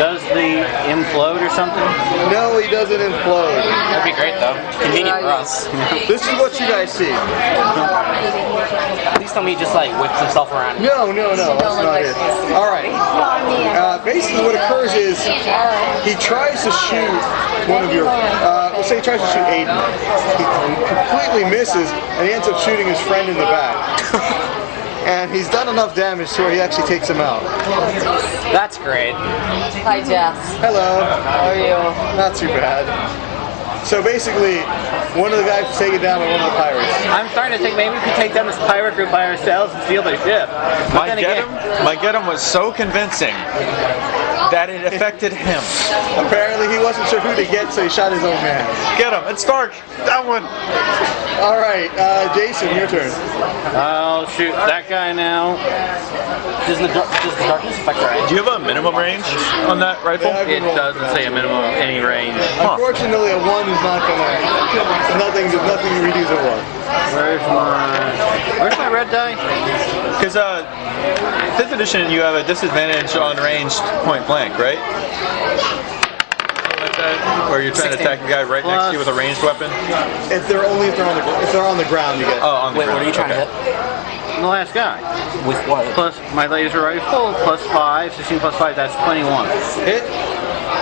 Does the implode or something? No, he doesn't implode. That'd be great though. Convenient for us. This is what you guys see. Please tell me he just like whips himself around. No, that's not it. All right. Basically, what occurs is he tries to shoot one of your. Let's say he tries to shoot Aiden. He completely misses, and he ends up shooting his friend in the back. And he's done enough damage to where he actually takes him out. That's great. Hi, Jess. Hello. How are you? Not too bad. So basically, one of the guys was taken down by one of the pirates. I'm starting to think maybe we could take down this pirate group by ourselves and steal their ship. But My then get him was so convincing that it affected him. Apparently, he wasn't sure who to get, so he shot his own man. Get him. It's Stark. That one. All right, Jason, your turn. I'll shoot that guy now. Does the darkness affect our range? Do you have a minimum range on that rifle? It doesn't say a minimum of any range. Unfortunately, a 1 is not gonna. Nothing to reduce a 1. Where's my red die? Because 5th edition, you have a disadvantage on ranged point blank, right? Something like that, where you're trying to attack a guy right next to you with a ranged weapon. If they're on the ground, you get. Oh, on the ground. What are you trying to hit? The last guy. With what? Plus my laser rifle, plus 5, 16 plus 5, that's 21. Hit.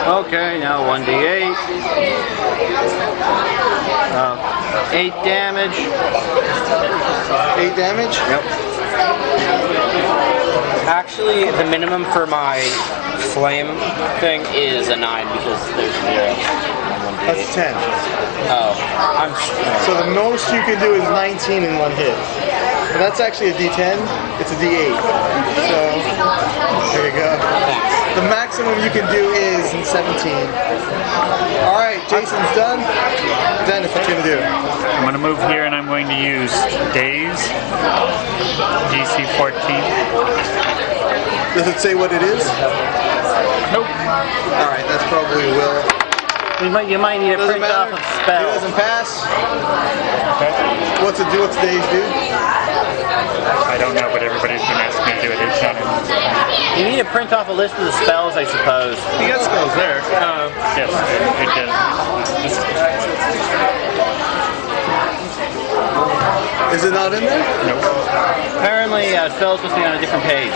Okay, now 1d8. 8 damage. 8 damage? Yep. Actually, the minimum for my flame thing is a 9 because there's 0. That's 10. Oh. So the most you can do is 19 in one hit. But that's actually a D10. It's a D8. So there you go. The maximum you can do is 17. All right, Jason's done. Dennis, what you gonna do? I'm going to move here and I'm going to use Daze, DC 14. Does it say what it is? Nope. All right, that's probably Will. You might need a print off of spell. It doesn't pass. Okay. What's it do? What's Daze do? I don't know, but everybody's been asking me to do it. It's not in. You need to print off a list of the spells, I suppose. You got spells there. Yes, it does. Is it not in there? Nope. Apparently, spells must be on a different page.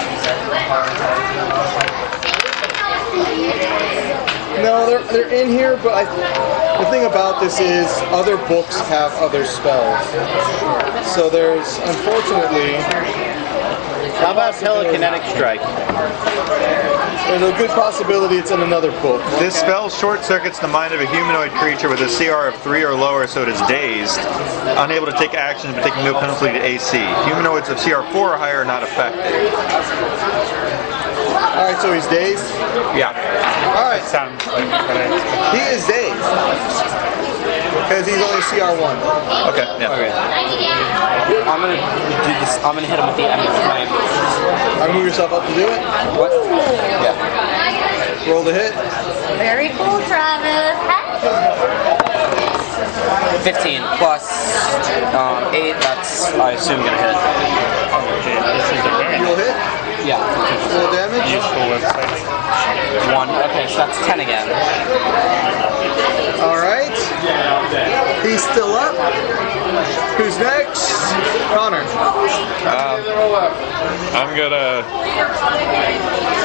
No, they're in here, but the thing about this is other books have other spells. So there's, unfortunately... How about Telekinetic Strike? There's a good possibility it's in another book. This spell short circuits the mind of a humanoid creature with a CR of 3 or lower, so it is dazed, unable to take action but taking no penalty to AC. Humanoids of CR 4 or higher are not affected. All right, so he's dazed? Yeah. All right. Sounds like what I expected. He is dazed. Because he's only CR1. Okay, yeah. Okay. I'm gonna do this. I'm gonna hit him with the Ember Flame. Move yourself up to do it? What? Yeah. Roll the hit. Very cool, Travis. 15 plus 8. That's, I assume, gonna hit. Okay, this is a very You'll hit? Yeah. Roll damage? useful website. 1. Okay, so that's 10 again. All right. He's still up. Who's next? Connor. I'm gonna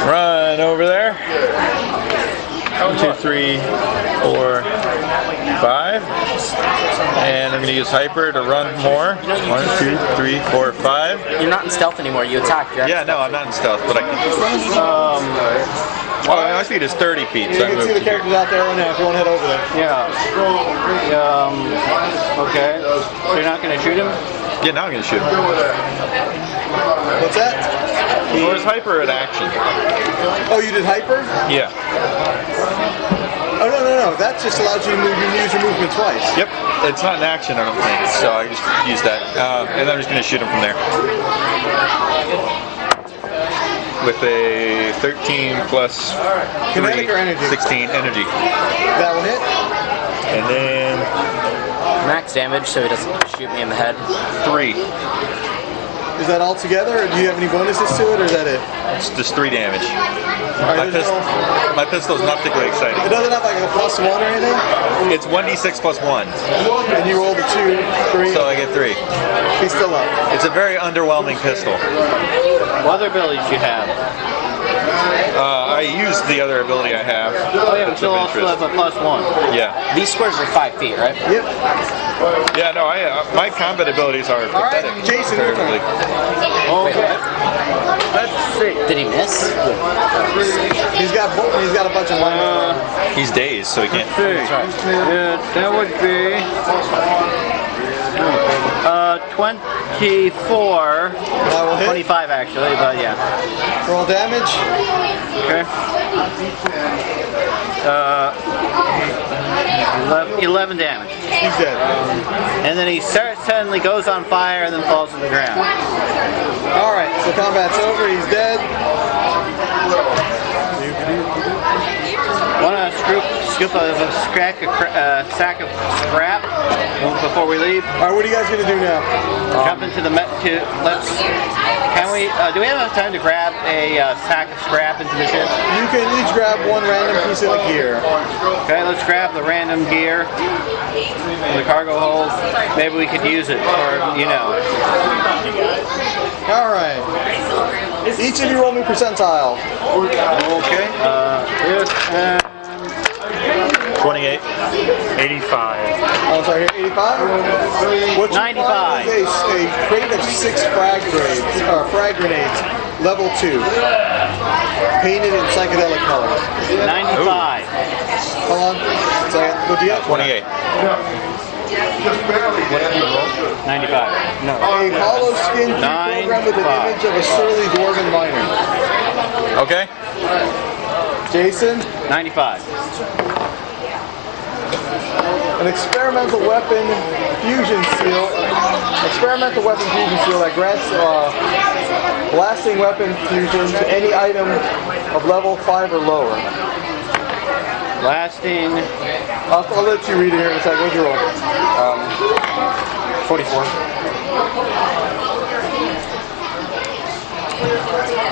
run over there. 1, 2, 3, 4, 5. And I'm gonna use Hyper to run more. 1, 2, 3, 4, 5. You're not in stealth anymore. You attack. Yeah, no, I'm not in stealth, but I can. My speed is 30 feet, You so I can move see the to here. characters out there right now if you want to head over there. Yeah. Okay. So you're not going to shoot him? Yeah, now I'm gonna shoot him. What's that? Or is Hyper at action? Oh, you did Hyper? Yeah. Oh, no. That just allows you to use your movement twice. Yep. It's not an action, I don't think, so I just use that. And I'm just gonna shoot him from there. With a 13 plus 3, Kinetic or energy? 16 energy. That will hit. And then Max damage, so he doesn't shoot me in the head. 3. Is that all together, or do you have any bonuses to it, or is that it? It's just 3 damage. All right, My pistol's not particularly exciting. It doesn't have like a +1 or anything? It's 1d6 plus 1. And you rolled a 2, 3. So I get 3. He's still up. It's a very underwhelming pistol. What other abilities do you have? I used the other ability I have. Oh yeah, but That's you of also interest. have a +1. Yeah. These squares are 5 feet, right? Yep. Yeah, no, my combat abilities are All right, pathetic. Jason, your turn. Okay. Let's see. Did he miss? He's got he's got a bunch of money. He's dazed, so he can't. Yeah, that would be 24. That will hit. 25 actually, but yeah. Roll damage. Okay. 11 damage. He's dead. And then he suddenly goes on fire and then falls to the ground. Alright, so combat's over, he's dead. Want to scoop a sack of scrap before we leave? Alright, what are you guys going to do now? Jump into the let's. Can we? Do we have enough time to grab a sack of scrap into the ship? You can each grab one random piece of the gear. Okay, let's grab the random gear from the cargo hold. Maybe we could use it for, you know. Alright. Each of you roll me percentile. Okay. This and 28. 85. Oh, sorry, 85? What you 95. find is a crate of 6 frag grenades, level 2, painted in psychedelic colors. 95. Hold on. Second. What do you have? 28. 95. No. A hollow skin program with an image of a surly dwarven miner. Okay. Jason? 95. An experimental weapon fusion seal. Experimental weapon fusion seal that grants blasting weapon fusion to any item of level 5 or lower. Blasting. I'll let you read it here in a second. What'd you roll? 44.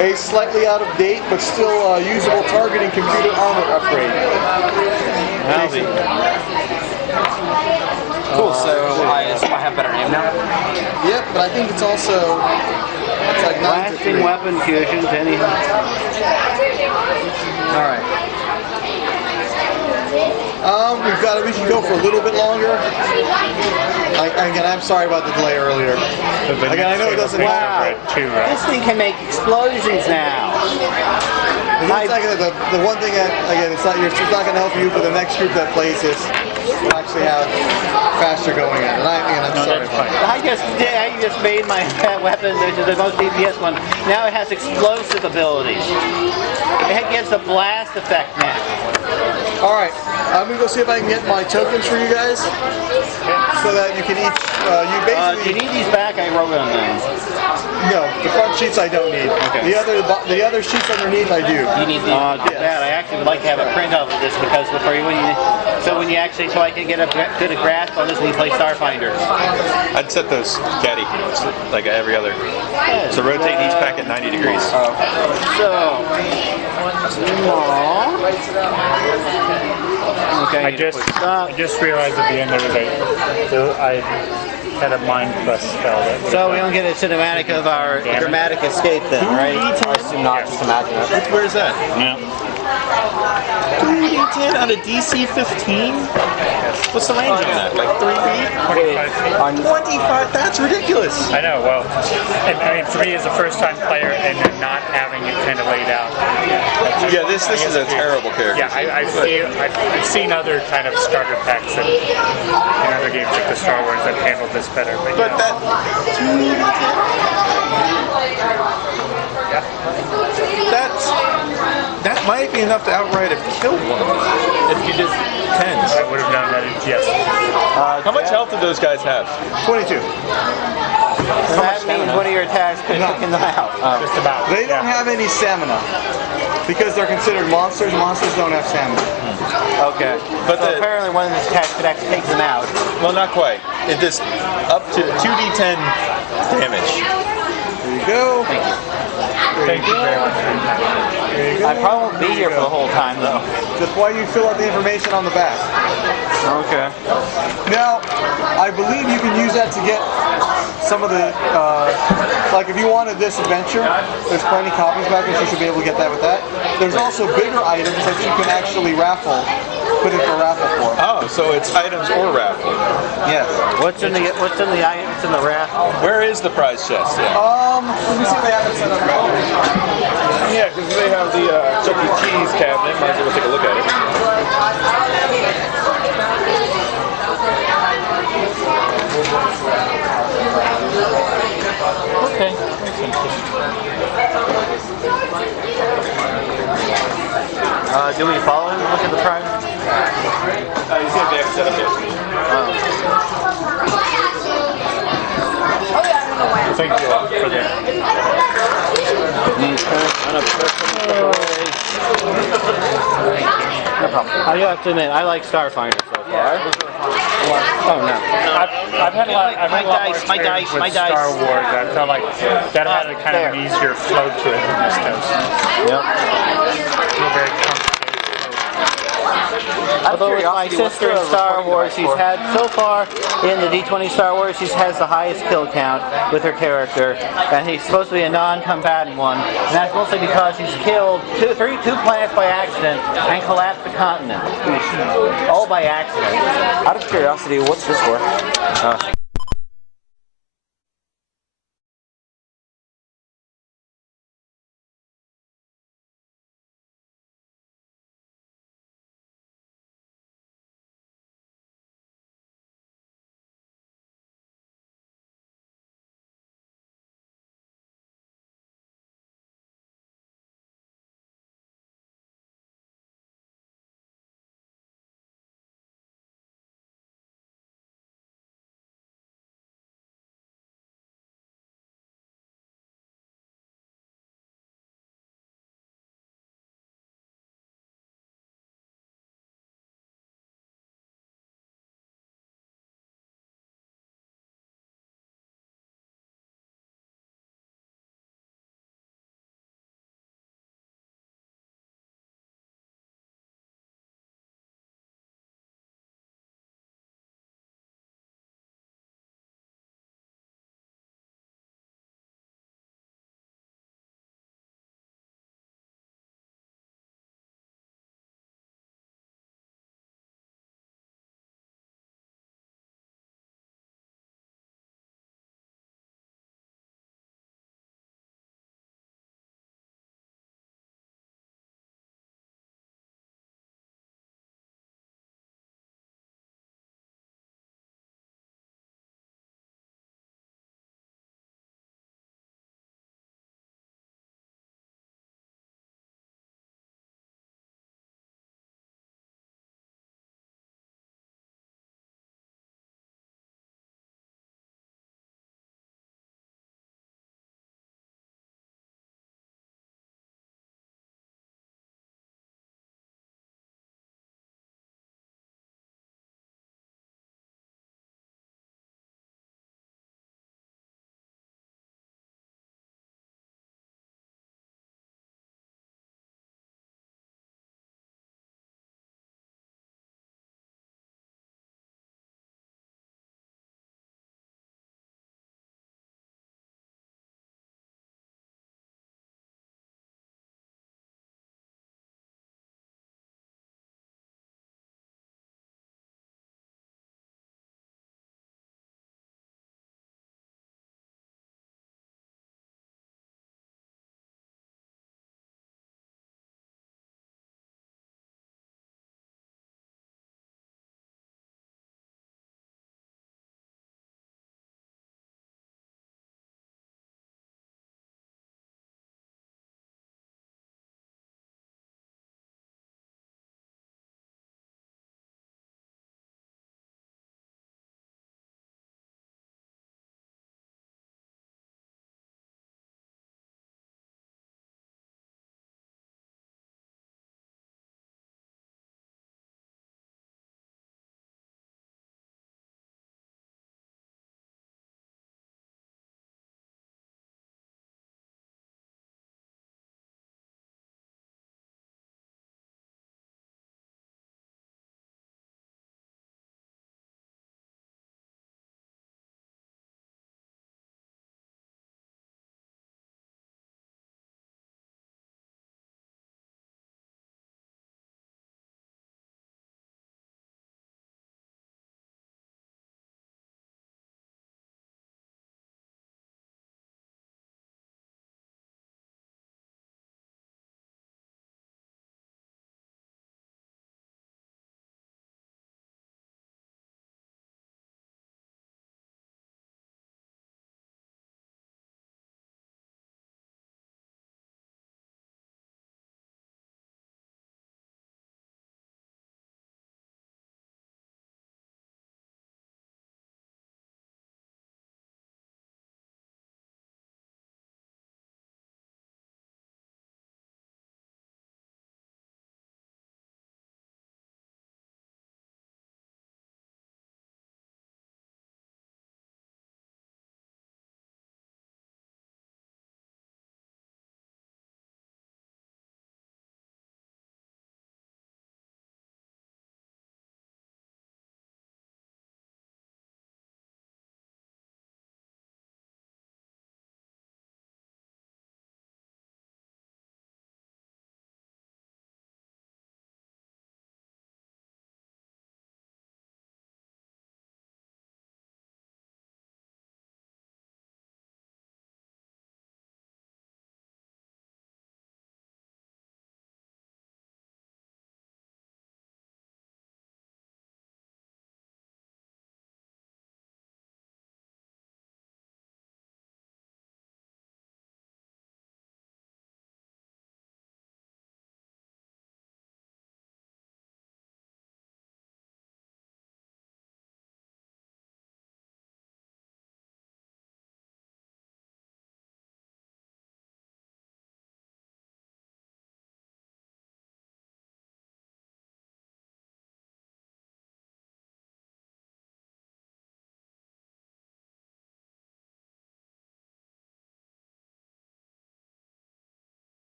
A slightly out of date but still usable targeting computer armor upgrade. Jason. Cool, so I assume I have better aim now? Yep, but I think it's also like 9 to Blasting 3. weapon fusion to any. Alright. We can go for a little bit longer. Again, I'm sorry about the delay earlier. Again, I know it doesn't matter. This thing can make explosions now. The one thing that, again, it's not going to help you, but the next group that plays this will actually have faster going at it. I'm sorry about that. I just made my weapon, which is the most DPS one. Now it has explosive abilities. It gives a blast effect now. Alright, I'm going to go see if I can get my tokens for you guys. So that you can each, do you need these back? I wrote on them. No, the front sheets I don't need. Okay. The other sheets underneath I do. You need these? Too bad. I actually would like to have a print of this because so I can get a good grasp on this when you play StarFinder. I'd set those caddy like every other. So rotate each pack at 90 degrees. Okay. I just realized at the end of the day, I had a mind quest spell. So we don't get a cinematic of our dramatic escape then, right? I assume not, just imagine it. Where's that? Yeah. 2d10 on a DC 15? What's the range on that? Like 3 feet? 25? That's ridiculous. I know, well, I mean, for me as a first-time player and not having it kind of laid out. Yeah, this is a terrible character. Yeah, I've seen other kind of starter packs in other games like the Star Wars that handled this better. But that 2d10? That might be enough to outright have killed one of them. If you did 10s. I would have done that, yes. How much health do those guys have? 22. So that means one of your attacks could have taken them out. Just about. They don't have any stamina. Because they're considered monsters, monsters don't have stamina. Okay. But apparently one of the attacks could actually take them out. Well, not quite. It just up to 2d10 damage. There you go. Thank you. Thank you very much. I probably won't be here for the whole time, though. That's why you fill out the information on the back. Okay. Now, I believe you can use that to get some of the, like if you wanted this adventure, there's plenty copies back, and you should be able to get that with that. There's also bigger items that you can actually raffle, put in for raffle for. Oh, so it's items or raffle. Yes. What's in the items in the raffle? Where is the prize chest? Yeah. Let me see if they have it set up. Yeah, because they have the Chuck E. Cheese cabinet. Might as well take a look at it. Okay. Do we follow him and look at the prize? He's going to have it set up yet. Thank you for that. No problem. I have to admit, I like StarFinder so far. Oh no. I've had a lot. I've had a lot more My experience dice, with Star Wars. I felt like that had a kind of an easier flow to it than this does. Yep. Feel very comfortable. Although with my sister in Star Wars, she's had so far in the D20 Star Wars, she has the highest kill count with her character, and he's supposed to be a non-combatant one, and that's mostly because he's killed two planets by accident and collapsed the continent, all by accident. Out of curiosity, what's this for?